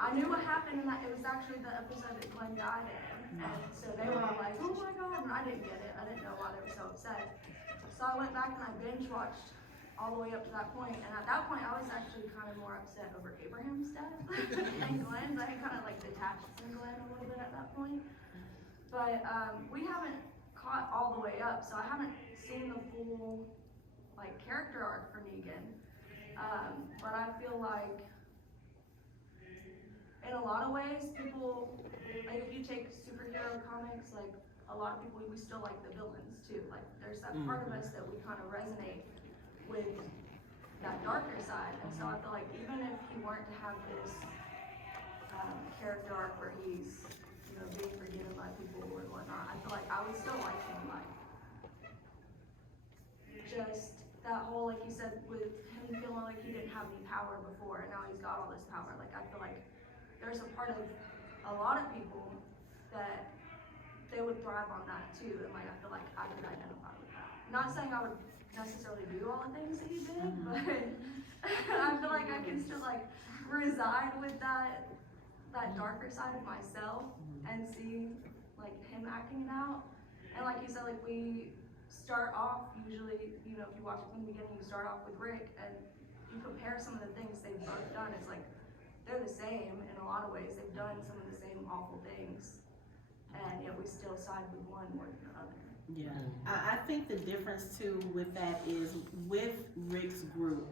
I knew what happened, and that it was actually the episode that Glenn died in. And so they were all like, oh my god, and I didn't get it. I didn't know why they were so upset. So I went back and I binge watched all the way up to that point, and at that point I was actually kind of more upset over Abraham's death and Glenn's. I had kind of like detached from Glenn a little bit at that point. But we haven't caught all the way up, so I haven't seen the full like character arc for Negan. But I feel like in a lot of ways, people, like if you take superhero comics, like a lot of people, we still like the villains too. Like there's that part of us that we kind of resonate with that darker side. And so I feel like even if he weren't to have this character arc where he's, you know, being forgiven by people or whatnot, I feel like I would still like him. Like just that whole, like you said, with him feeling like he didn't have any power before, and now he's got all this power. Like I feel like there's a part of a lot of people that they would thrive on that too, and like I feel like I could identify with that. Not saying I would necessarily do all the things that he did, but I feel like I can still like reside with that darker side of myself and see like him acting it out. And like you said, like we start off usually, you know, if you watch it from the beginning, you start off with Rick and you compare some of the things they've both done, it's like they're the same in a lot of ways. They've done some of the same awful things, and yet we still side with one more than the other. Yeah, I think the difference too with that is with Rick's group,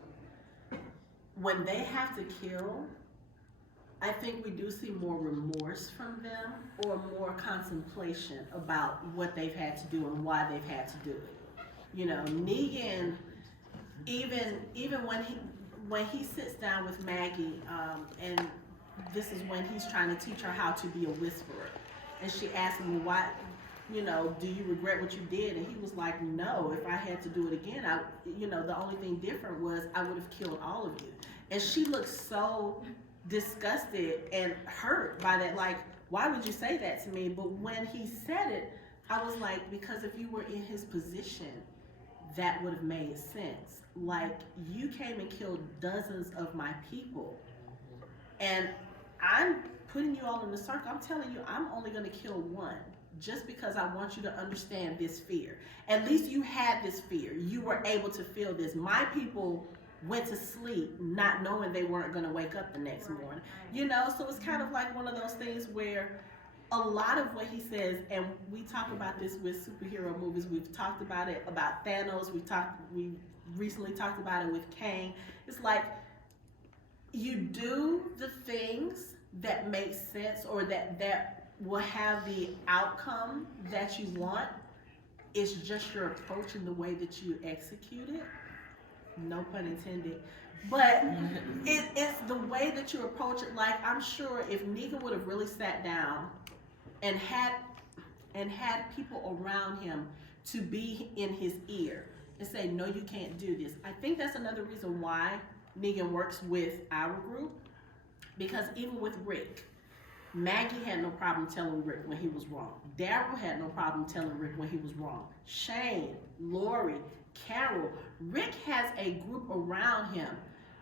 when they have to kill, I think we do see more remorse from them or more contemplation about what they've had to do and why they've had to do it. You know, Negan, even when he sits down with Maggie, and this is when he's trying to teach her how to be a whisperer, and she asks him, why, you know, do you regret what you did? And he was like, no, if I had to do it again, the only thing different was I would have killed all of you. And she looked so disgusted and hurt by that, like, why would you say that to me? But when he said it, I was like, because if you were in his position, that would have made sense. Like, you came and killed dozens of my people, and I'm putting you all in the circle. I'm telling you, I'm only going to kill one. just because I want you to understand this fear. At least you had this fear. You were able to feel this. My people went to sleep not knowing they weren't going to wake up the next morning. You know, so it's kind of like one of those things where a lot of what he says, and we talk about this with superhero movies, we've talked about it about Thanos, we recently talked about it with Kang. It's like you do the things that make sense or that will have the outcome that you want. It's just your approach and the way that you execute it. No pun intended. But it's the way that you approach it. Like, I'm sure if Negan would have really sat down and had people around him to be in his ear and say, no, you can't do this. I think that's another reason why Negan works with our group, because even with Rick, Maggie had no problem telling Rick when he was wrong. Daryl had no problem telling Rick when he was wrong. Shane, Lori, Carol, Rick has a group around him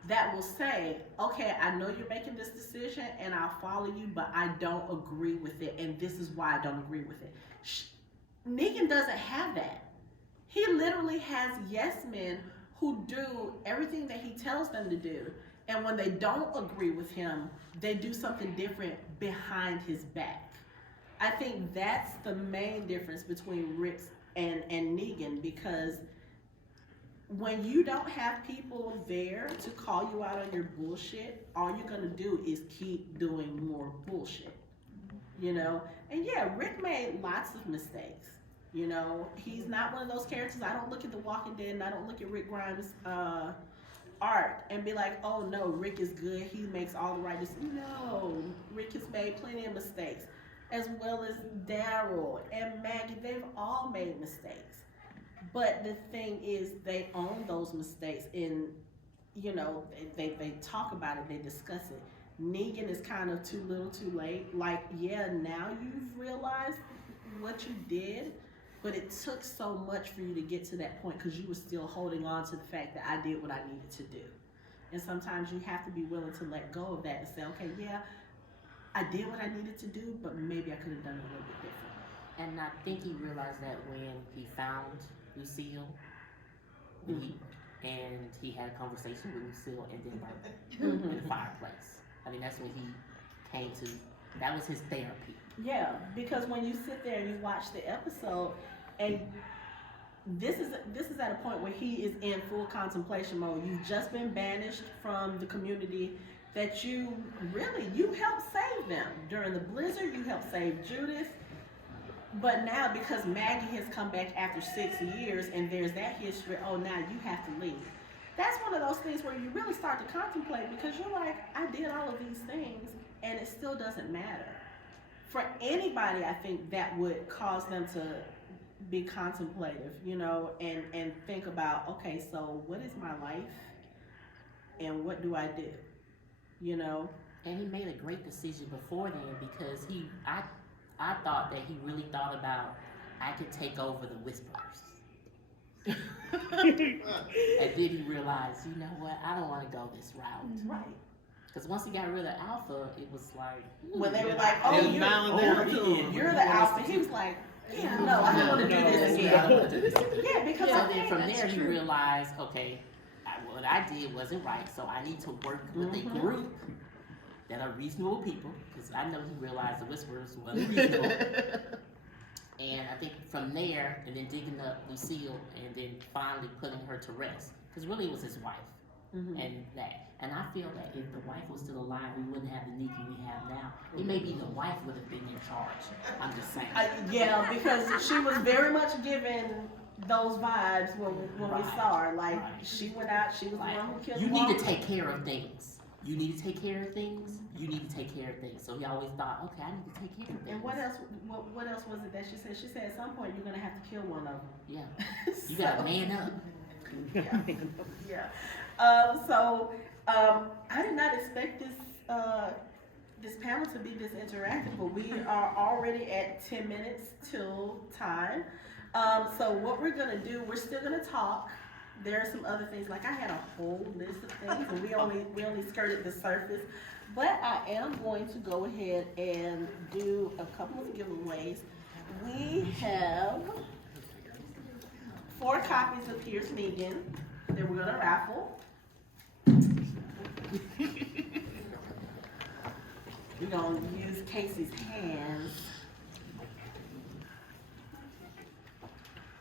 that will say, okay, I know you're making this decision and I'll follow you, but I don't agree with it, and this is why I don't agree with it. Negan doesn't have that. He literally has yes men who do everything that he tells them to do, and when they don't agree with him, they do something different behind his back. I think that's the main difference between Rick and Negan, because when you don't have people there to call you out on your bullshit, all you're gonna do is keep doing more bullshit, you know? And yeah, Rick made lots of mistakes, you know? He's not one of those characters. I don't look at The Walking Dead and I don't look at Rick Grimes' art and be like, oh no, Rick is good, he makes all the right decisions. No, Rick has made plenty of mistakes, as well as Daryl and Maggie. They've all made mistakes. But the thing is, they own those mistakes, and you know, they talk about it, they discuss it. Negan is kind of too little too late. Like, yeah, now you've realized what you did, but it took so much for you to get to that point because you were still holding on to the fact that I did what I needed to do. And sometimes you have to be willing to let go of that and say, okay, yeah, I did what I needed to do, but maybe I could have done it a little bit different. And I think he realized that when he found Lucille, and he had a conversation with Lucille and then burned in the fireplace. I mean, that's when he came to, that was his therapy. Yeah, because when you sit there and you watch the episode, and this is at a point where he is in full contemplation mode. You've just been banished from the community that you helped save them. During the blizzard, you helped save Judith. But now, because Maggie has come back after 6 years and there's that history, oh, now you have to leave. That's one of those things where you really start to contemplate, because you're like, I did all of these things and it still doesn't matter. For anybody, I think that would cause them to be contemplative, you know, and think about, okay, so what is my life and what do I do, you know? And he made a great decision before then, because I thought that he really thought about, I could take over the Whisperers. And then he realized, you know what, I don't want to go this route. Right. Because once he got rid of Alpha, it was like, when they were like, oh, you're the Alpha, he was like, yeah, no, I don't want to do this again. Yeah, because so then from there he realized, okay, what I did wasn't right, so I need to work with a group that are reasonable people, because I know he realized the Whisperers weren't reasonable. And I think from there, and then digging up Lucille, and then finally putting her to rest, because really it was his wife. And that, and I feel that if the wife was still alive, we wouldn't have the Negan we have now. It may be the wife would have been in charge. I'm just saying. Yeah, because she was very much given those vibes when we saw her. Like, she went out, she was the one who killed You need to take care of things. You need to take care of things. You need to take care of things. So he always thought, okay, I need to take care of things. And what else? What else was it that she said? She said at some point you're gonna have to kill one of them. Yeah. You gotta man up. Yeah. I did not expect this panel to be this interactive, but we are already at 10 minutes till time. So what we're gonna do, we're still gonna talk. There are some other things, like I had a whole list of things, and we only skirted the surface. But I am going to go ahead and do a couple of giveaways. we have 4 copies of Here's Negan that we're gonna raffle. We're gonna use Casey's hands.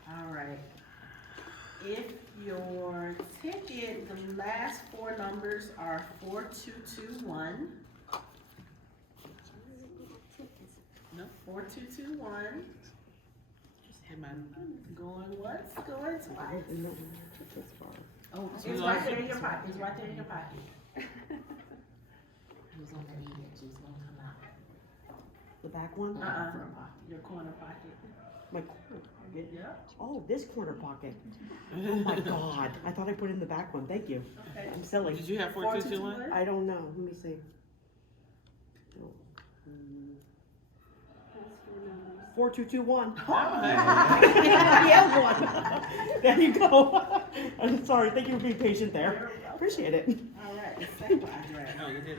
All right. If your ticket, the last 4 numbers are 4221. No, 4221. Going once, going twice. Oh, It's right there in your pocket. It's right there in your pocket. Who's on the meeting? She's gonna come out. The back one? Your corner pocket. My corner. Yeah. Oh, this corner pocket. Oh my God. I thought I put it in the back one. Thank you. Okay. I'm silly. Did you have 4221? I don't know. Let me see. No. 4221. The other one. There you go. I'm sorry. Thank you for being patient there. Appreciate it. All right. The second address. No, you did it.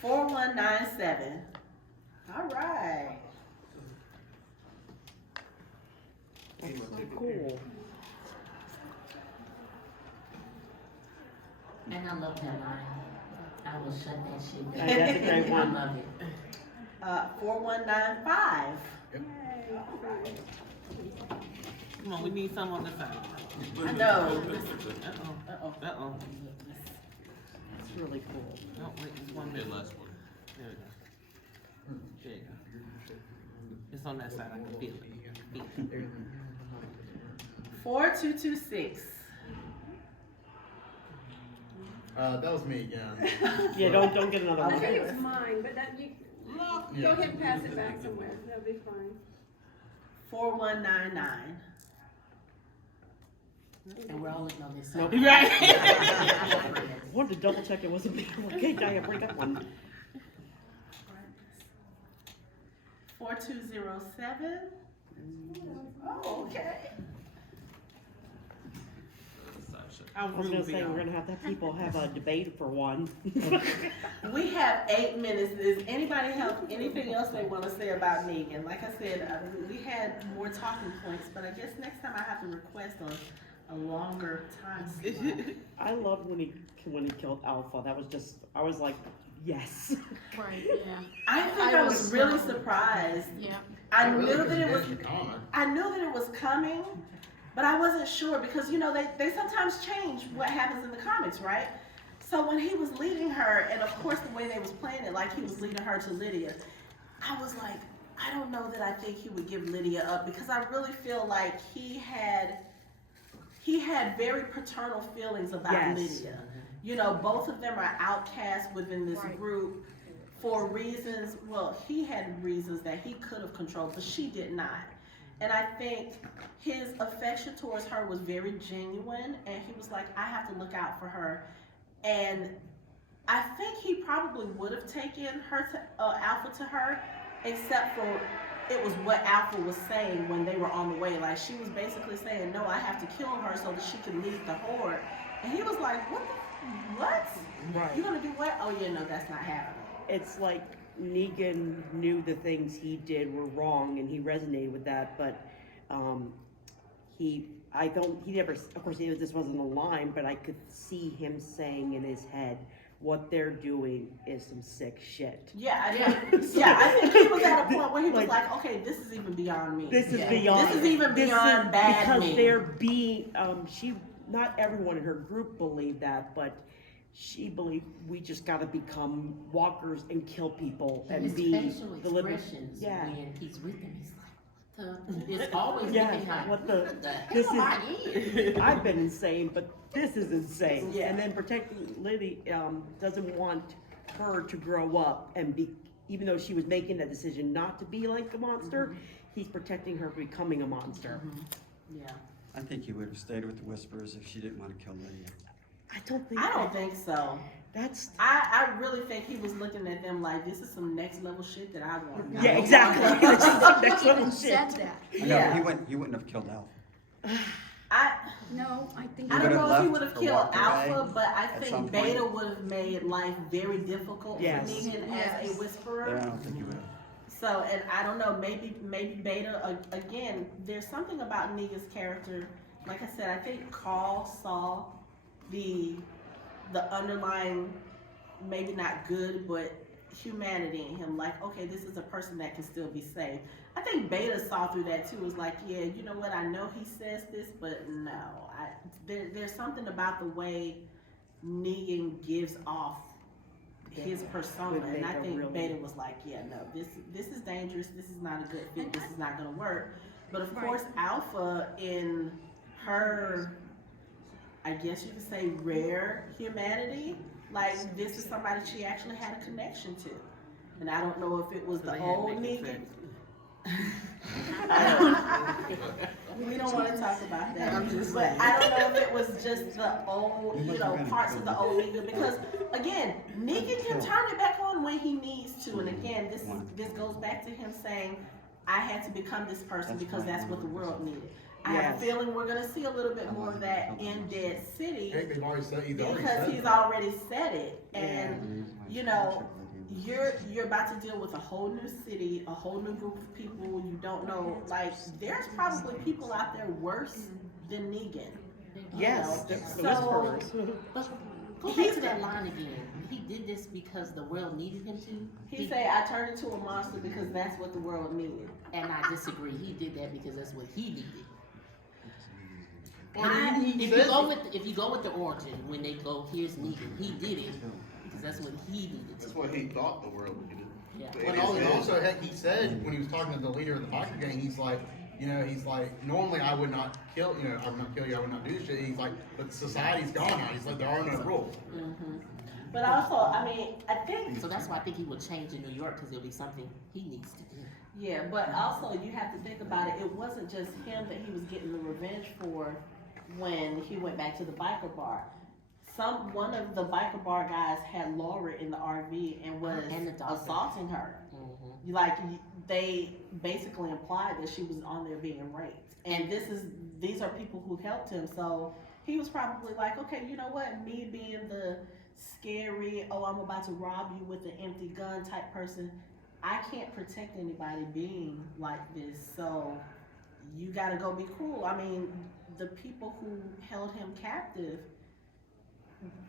4197. All right. That's so cool. And I love that line. I will shut that shit down. That's a great I one. love it. 4195. Come on, we need some on the side. I know. Uh-oh. Uh-oh. That's really cool. No, wait, it's one minute. There we go. There you go. It's on that side. I can feel it. Feel it. 4226. That was me again. Yeah, don't get another I one. think it was mine, but that you, go Yeah. ahead and pass it back somewhere, that'll be fine. 4199. And we're all looking on this side. Nope. Right. I wanted to double check it wasn't me. Okay, I gotta bring that one. 4207. Oh, okay. I I was was gonna say, we're gonna have people have a debate for one. We have 8 minutes. Does anybody have anything else they want to say about Negan? Like I said, we had more talking points, but I guess next time I have to request a longer time slot. I loved when he killed Alpha. That was just, I was like, yes. Right, yeah. I think I was really surprised. Yeah. I knew that it was. It's comic. I knew that it was coming, but I wasn't sure because they sometimes change what happens in the comics, right? So when he was leading her, and of course the way they was playing it, like he was leading her to Lydia, I was like, I don't know that I think he would give Lydia up because I really feel like he had very paternal feelings about Yes. Lydia. You know, both of them are outcasts within this Right. group for reasons, well, he had reasons that he could have controlled, but she did not. And I think his affection towards her was very genuine, and he was like, I have to look out for her. And I think he probably would have taken her to, Alpha to her, except for it was what Alpha was saying when they were on the way. Like, she was basically saying, no, I have to kill her so that she can lead the horde. And he was like, what? Right. You gonna do what? Oh yeah, no, that's not happening. It's like Negan knew the things he did were wrong and he resonated with that, but he never, of course, this wasn't a line, but I could see him saying in his head, what they're doing is some sick shit. Yeah, I think he was at a point where he was like, okay, this is even beyond me. This is beyond. This is even beyond bad because me. they're being. Not everyone in her group believed that, but she believed we just got to become walkers and kill people and His be facial the living. expressions Yeah. when he's with them, he's like, it's always Yeah, looking like, what what the- the this hell is- I I've been insane, but this is insane. Yeah. And then protecting Liddy doesn't want her to grow up and be, even though she was making that decision not to be like a monster, he's protecting her from becoming a monster. Yeah. I think he would have stayed with the Whisperers if she didn't want to kill Lydia. I don't think so. That's I really think he was looking at them like, this is some next level shit that I want. yeah, exactly. This is some next He level even said shit. that. I know, Yeah. he wouldn't have killed Alpha. No, I think. I don't would've know if he left would have or killed walked Alpha, away but I at some think point. Beta would have made life very difficult Yes. for Negan as Yes. a whisperer. But I don't think he would have. So, and I don't know, maybe Beta, again, there's something about Negan's character. Like I said, I think Carl saw the underlying, maybe not good, but humanity in him. Like, okay, this is a person that can still be saved. I think Beta saw through that too. Was like, yeah, you know what? I know he says this, but no, there's something about the way Negan gives off his persona, and I think really. Beta was like, yeah, no, this is dangerous. This is not a good fit. This is not going to work. But of course, Alpha, in her, I guess you could say, rare humanity, like this is somebody she actually had a connection to, and I don't know if it was the old Negan. We don't want to talk about that. But I don't know if it was just the old, parts of the old Negan. Because again, Negan can turn it back on when he needs to. And again, this goes back to him saying, I had to become this person because that's what the world needed. I have a feeling we're going to see a little bit more of that in Dead City. They've already said, Because he's already said it. And, you're about to deal with a whole new city, a whole new group of people. You don't know, like, there's probably people out there worse than Negan. Yes, So, But go back to that line again. He did this because the world needed him to. he said, I turned into a monster because that's what the world needed. And I disagree. He did that because that's what he needed. If you go with the origin, when they go, here's Negan. He did it because that's what he needed. That's what he thought the world needed. Yeah. But Also, heck, he said when he was talking to the leader of the biker gang, he's like, normally I would not kill, I would not kill you, I would not do this shit. He's like, but society's gone now. He's like, there are no rules. Mm-hmm. But also, I think. So that's why I think he would change in New York because it'll be something he needs to do. Yeah, but also you have to think about it. It wasn't just him that he was getting the revenge for when he went back to the biker bar. One of the biker bar guys had Laura in the RV and was assaulting her. Mm-hmm. Like, they basically implied that she was on there being raped. And these are people who helped him. So he was probably like, okay, you know what? Me being the scary, I'm about to rob you with an empty gun type person, I can't protect anybody being like this. So you gotta go be cruel. I mean, the people who held him captive,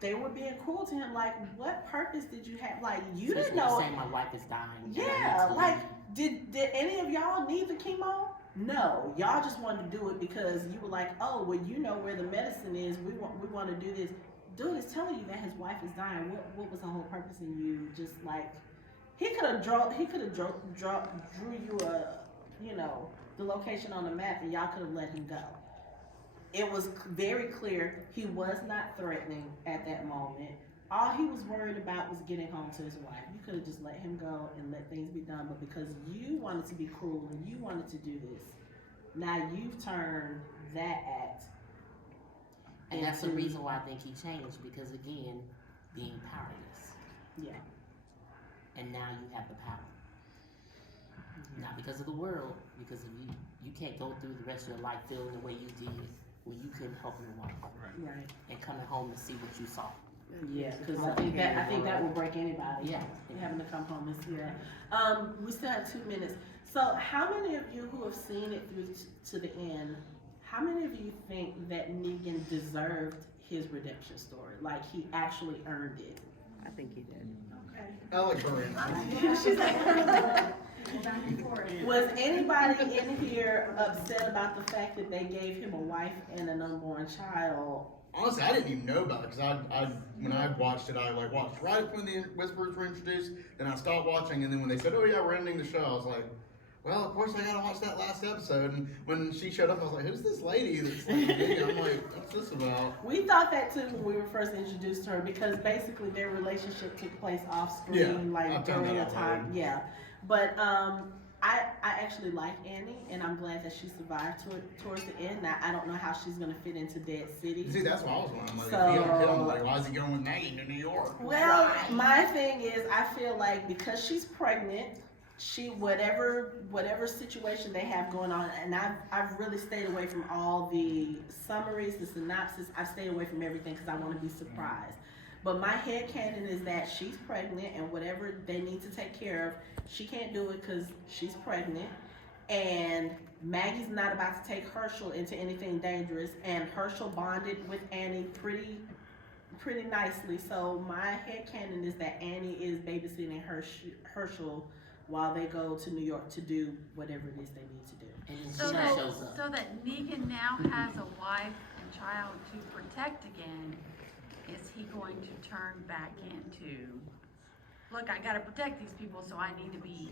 they were being cruel to him. Like, what purpose did you have? Like, you didn't know. Saying my wife is dying. Yeah, like, did any of y'all need the chemo? No, y'all just wanted to do it because you were like, oh, well, you know where the medicine is. We want to do this. Dude is telling you that his wife is dying. What was the whole purpose in you? Just like, he could have drew you the location on the map, and y'all could have let him go. It was very clear he was not threatening at that moment. All he was worried about was getting home to his wife. You could have just let him go and let things be done, but because you wanted to be cruel and you wanted to do this, now you've turned that act. And that's the reason why I think he changed, because again, being powerless. Yeah. And now you have the power. Not because of the world, because of you. You can't go through the rest of your life feeling the way you did when you couldn't help your wife. Right. And coming home to see what you saw. Yeah, because I think that will break anybody. Yeah. Having to come home and see that. We still have 2 minutes. So how many of you who have seen it through to the end, how many of you think that Negan deserved his redemption story? Like, he actually earned it? I think he did. Okay. I like her. She's like, was anybody in here upset about the fact that they gave him a wife and an unborn child? Honestly, I didn't even know about it because when I watched it, I watched right when the Whispers were introduced, then I stopped watching, and then when they said, "Oh yeah, we're ending the show," I was like, "Well, of course I gotta watch that last episode." And when she showed up, I was like, "Who's this lady that's like big?" I'm like, "What's this about?" We thought that too when we were first introduced to her, because basically their relationship took place off screen, Yeah, like during a time. Yeah, but I actually like Annie, and I'm glad that she survived towards the end. Now I don't know how she's gonna fit into Dead City. See, that's what I was wondering. Like, So- if he don't kill him, like, why is he going with Maggie to New York? Well, my thing is, I feel like because she's pregnant, whatever situation they have going on, and I've really stayed away from all the summaries, the synopsis. I've stayed away from everything because I want to be surprised. But my headcanon is that she's pregnant, and whatever they need to take care of, she can't do it because she's pregnant. And Maggie's not about to take Herschel into anything dangerous, and Herschel bonded with Annie pretty nicely. So my headcanon is that Annie is babysitting Herschel while they go to New York to do whatever it is they need to do. And then So she that, shows up. so that Negan now has a wife and child to protect again, is he going to turn back into, look, I gotta protect these people, so I need to be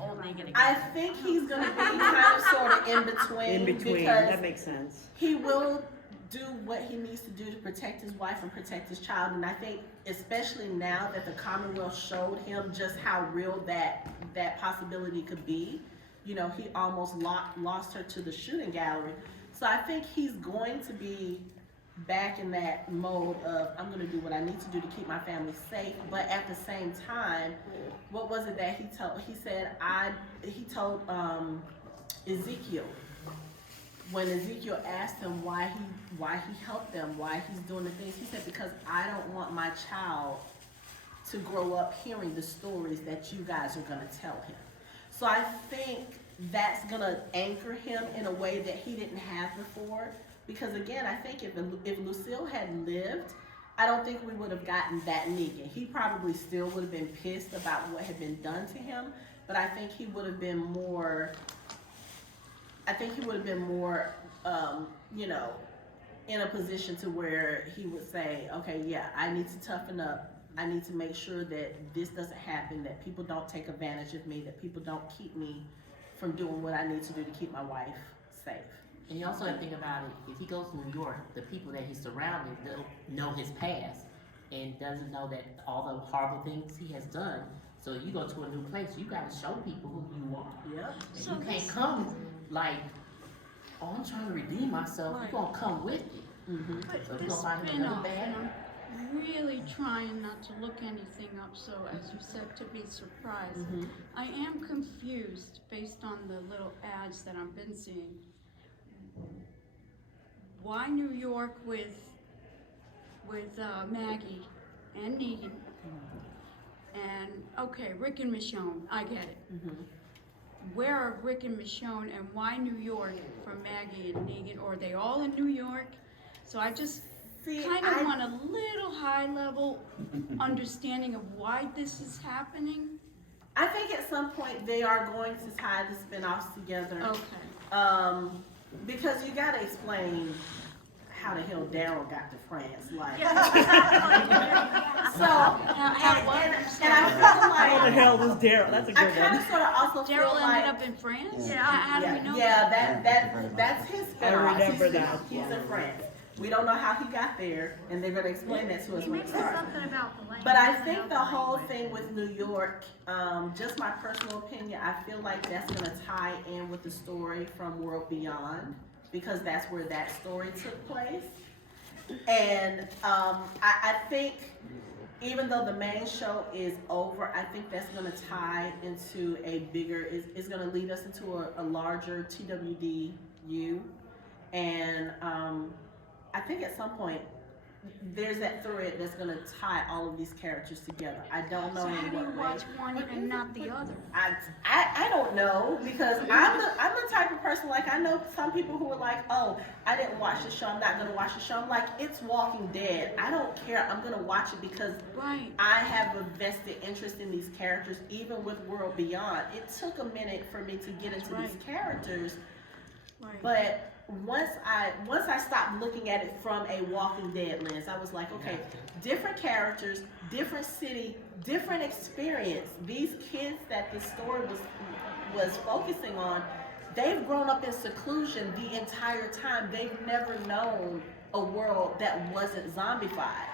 old Negan again? I think he's gonna be kind of sort of in between, because that makes sense. he will do what he needs to do to protect his wife and protect his child. And I think especially now that the Commonwealth showed him just how real that possibility could be, you know, he almost lost her to the shooting gallery. So I think he's going to be back in that mode of, I'm going to do what I need to do to keep my family safe. But at the same time, what was it that he told? He said, he told Ezekiel, when Ezekiel asked him why he helped them, why he's doing the things, he said, because I don't want my child to grow up hearing the stories that you guys are going to tell him. So I think that's going to anchor him in a way that he didn't have before. Because again, I think if Lucille had lived, I don't think we would have gotten that Negan. He probably still would have been pissed about what had been done to him, but I think he would have been more, you know, in a position to where he would say, okay, yeah, I need to toughen up. I need to make sure that this doesn't happen, that people don't take advantage of me, that people don't keep me from doing what I need to do to keep my wife safe. And you also have to think about it, if he goes to New York, the people that he's surrounded don't know his past and doesn't know that all the horrible things he has done. So you go to a new place, you gotta show people who you are. Yep. And So you can't this- come like, oh, I'm trying to redeem myself. Right. You're gonna come with it. Mm-hmm. But So if this you gonna find another spin-off, bad and one. I'm really trying not to look anything up, so as you said, to be surprised. Mm-hmm. I am confused based on the little ads that I've been seeing. Why New York with Maggie and Negan? And okay, Rick and Michonne, I get it. Mm-hmm. Where are Rick and Michonne, and why New York for Maggie and Negan? Or are they all in New York? So I just kind of want a little high level understanding of why this is happening. I think at some point they are going to tie the spin-offs together. Okay. Because you gotta explain how the hell Daryl got to France, like. So, and I feel How the like, hell was Daryl? That's a I good kind one. of sort of also feel Daryl like. ended up in France? Yeah. How do we know Yeah, that? that's his I spin-off. remember He's- that. He's in France. We don't know how he got there, and they're gonna explain that to us He when it mentioned starts. something about the language. But I doesn't think know the the whole language. thing with New York, just my personal opinion, I feel like that's gonna tie in with the story from World Beyond, because that's where that story took place. And I think even though the main show is over, I think that's gonna tie into a bigger, it's gonna lead us into a larger TWDU. And I think at some point, there's that thread that's gonna tie all of these characters together. I don't know So in how do you what way. watch one and not the other? I don't know, because I'm the type of person, like, I know some people who are like, oh, I didn't watch the show, I'm not gonna watch the show. I'm like, it's Walking Dead. I don't care, I'm gonna watch it because Right. I have a vested interest in these characters, even with World Beyond. It took a minute for me to get into these characters, Right. but once I stopped looking at it from a Walking Dead lens, I was like, okay, different characters, different city, different experience. These kids that the story was focusing on, they've grown up in seclusion the entire time. They've never known a world that wasn't zombified.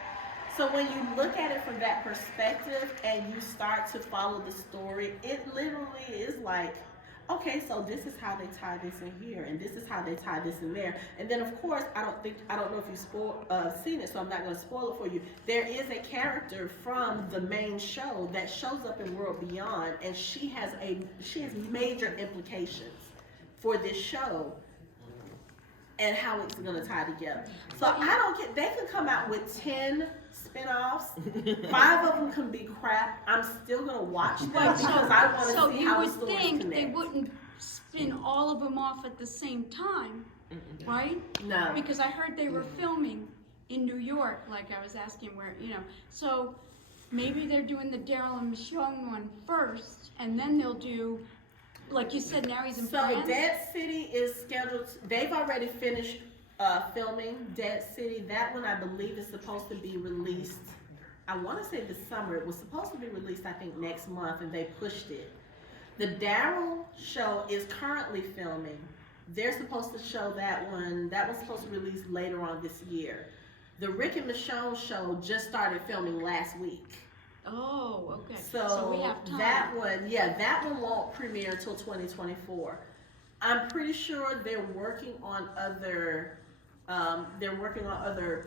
So when you look at it from that perspective and you start to follow the story, it literally is like, okay, so this is how they tie this in here, and this is how they tie this in there. And then of course, I don't know if you've seen it, so I'm not gonna spoil it for you. There is a character from the main show that shows up in World Beyond, and she has major implications for this show. and how it's gonna tie together. So I don't get, they could come out with 10 spin-offs, 5 of them can be crap, I'm still gonna watch them because I wanna So see you how the would stories think they connect. wouldn't spin all of them off at the same time, right? No. Because I heard they were filming in New York, like I was asking where, so maybe they're doing the Daryl and Michonne one first, and then they'll do, like you said, now he's in So France. Dead City is scheduled, they've already finished filming Dead City. That one I believe is supposed to be released, I wanna say this summer. It was supposed to be released I think next month and they pushed it. The Daryl show is currently filming. They're supposed to show that one, that one's supposed to release later on this year. The Rick and Michonne show just started filming last week. Oh, okay. So we have time. that one won't premiere until 2024. I'm pretty sure they're working on other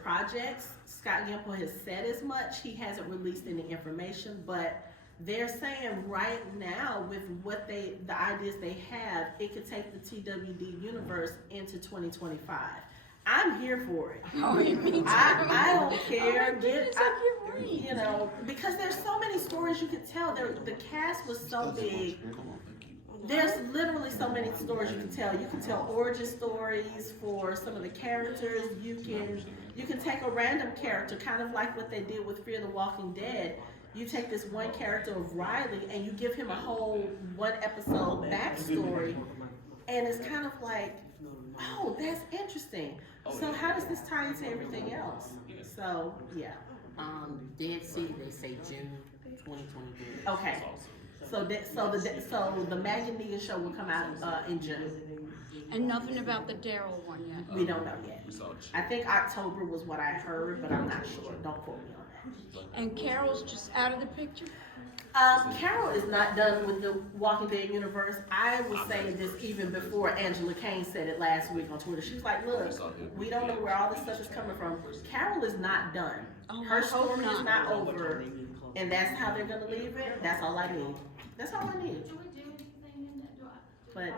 projects. Scott Gimple has said as much. He hasn't released any information, but they're saying right now with the ideas they have, it could take the TWD universe into 2025. I'm here for it. Oh, me too. I don't care. Oh my goodness, I can't wait. You know, because there's so many stories you could tell. The cast was so big. There's literally so many stories you can tell. You can tell origin stories for some of the characters. You can take a random character, kind of like what they did with Fear the Walking Dead. You take this one character of Riley and you give him a whole 1 episode backstory, and it's kind of like, oh, that's interesting. So how does this tie into everything else? So yeah. Dead Sea, they say June 2023. Okay. So the Maggie Negan show will come out in June. And nothing about the Daryl one yet. We don't know yet. I think October was what I heard, but I'm not sure. Don't quote me on that. And Carol's just out of the picture? Carol is not done with the Walking Dead universe. I was saying this even before Angela Kane said it last week on Twitter. She was like, look, we don't know where all this stuff is coming from. Carol is not done. Oh, Her I hope story is not. not over. And that's how they're going to leave it. That's all I need. That's all I need. Do we do anything in that? But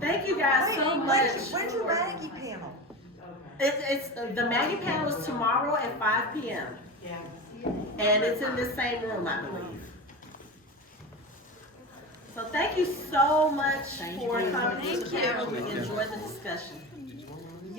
thank you guys so much. When's your Maggie panel? It's the Maggie panel is tomorrow at 5 p.m. And it's in the same room, I believe. So thank you so much for coming. Thank you. We enjoyed the discussion.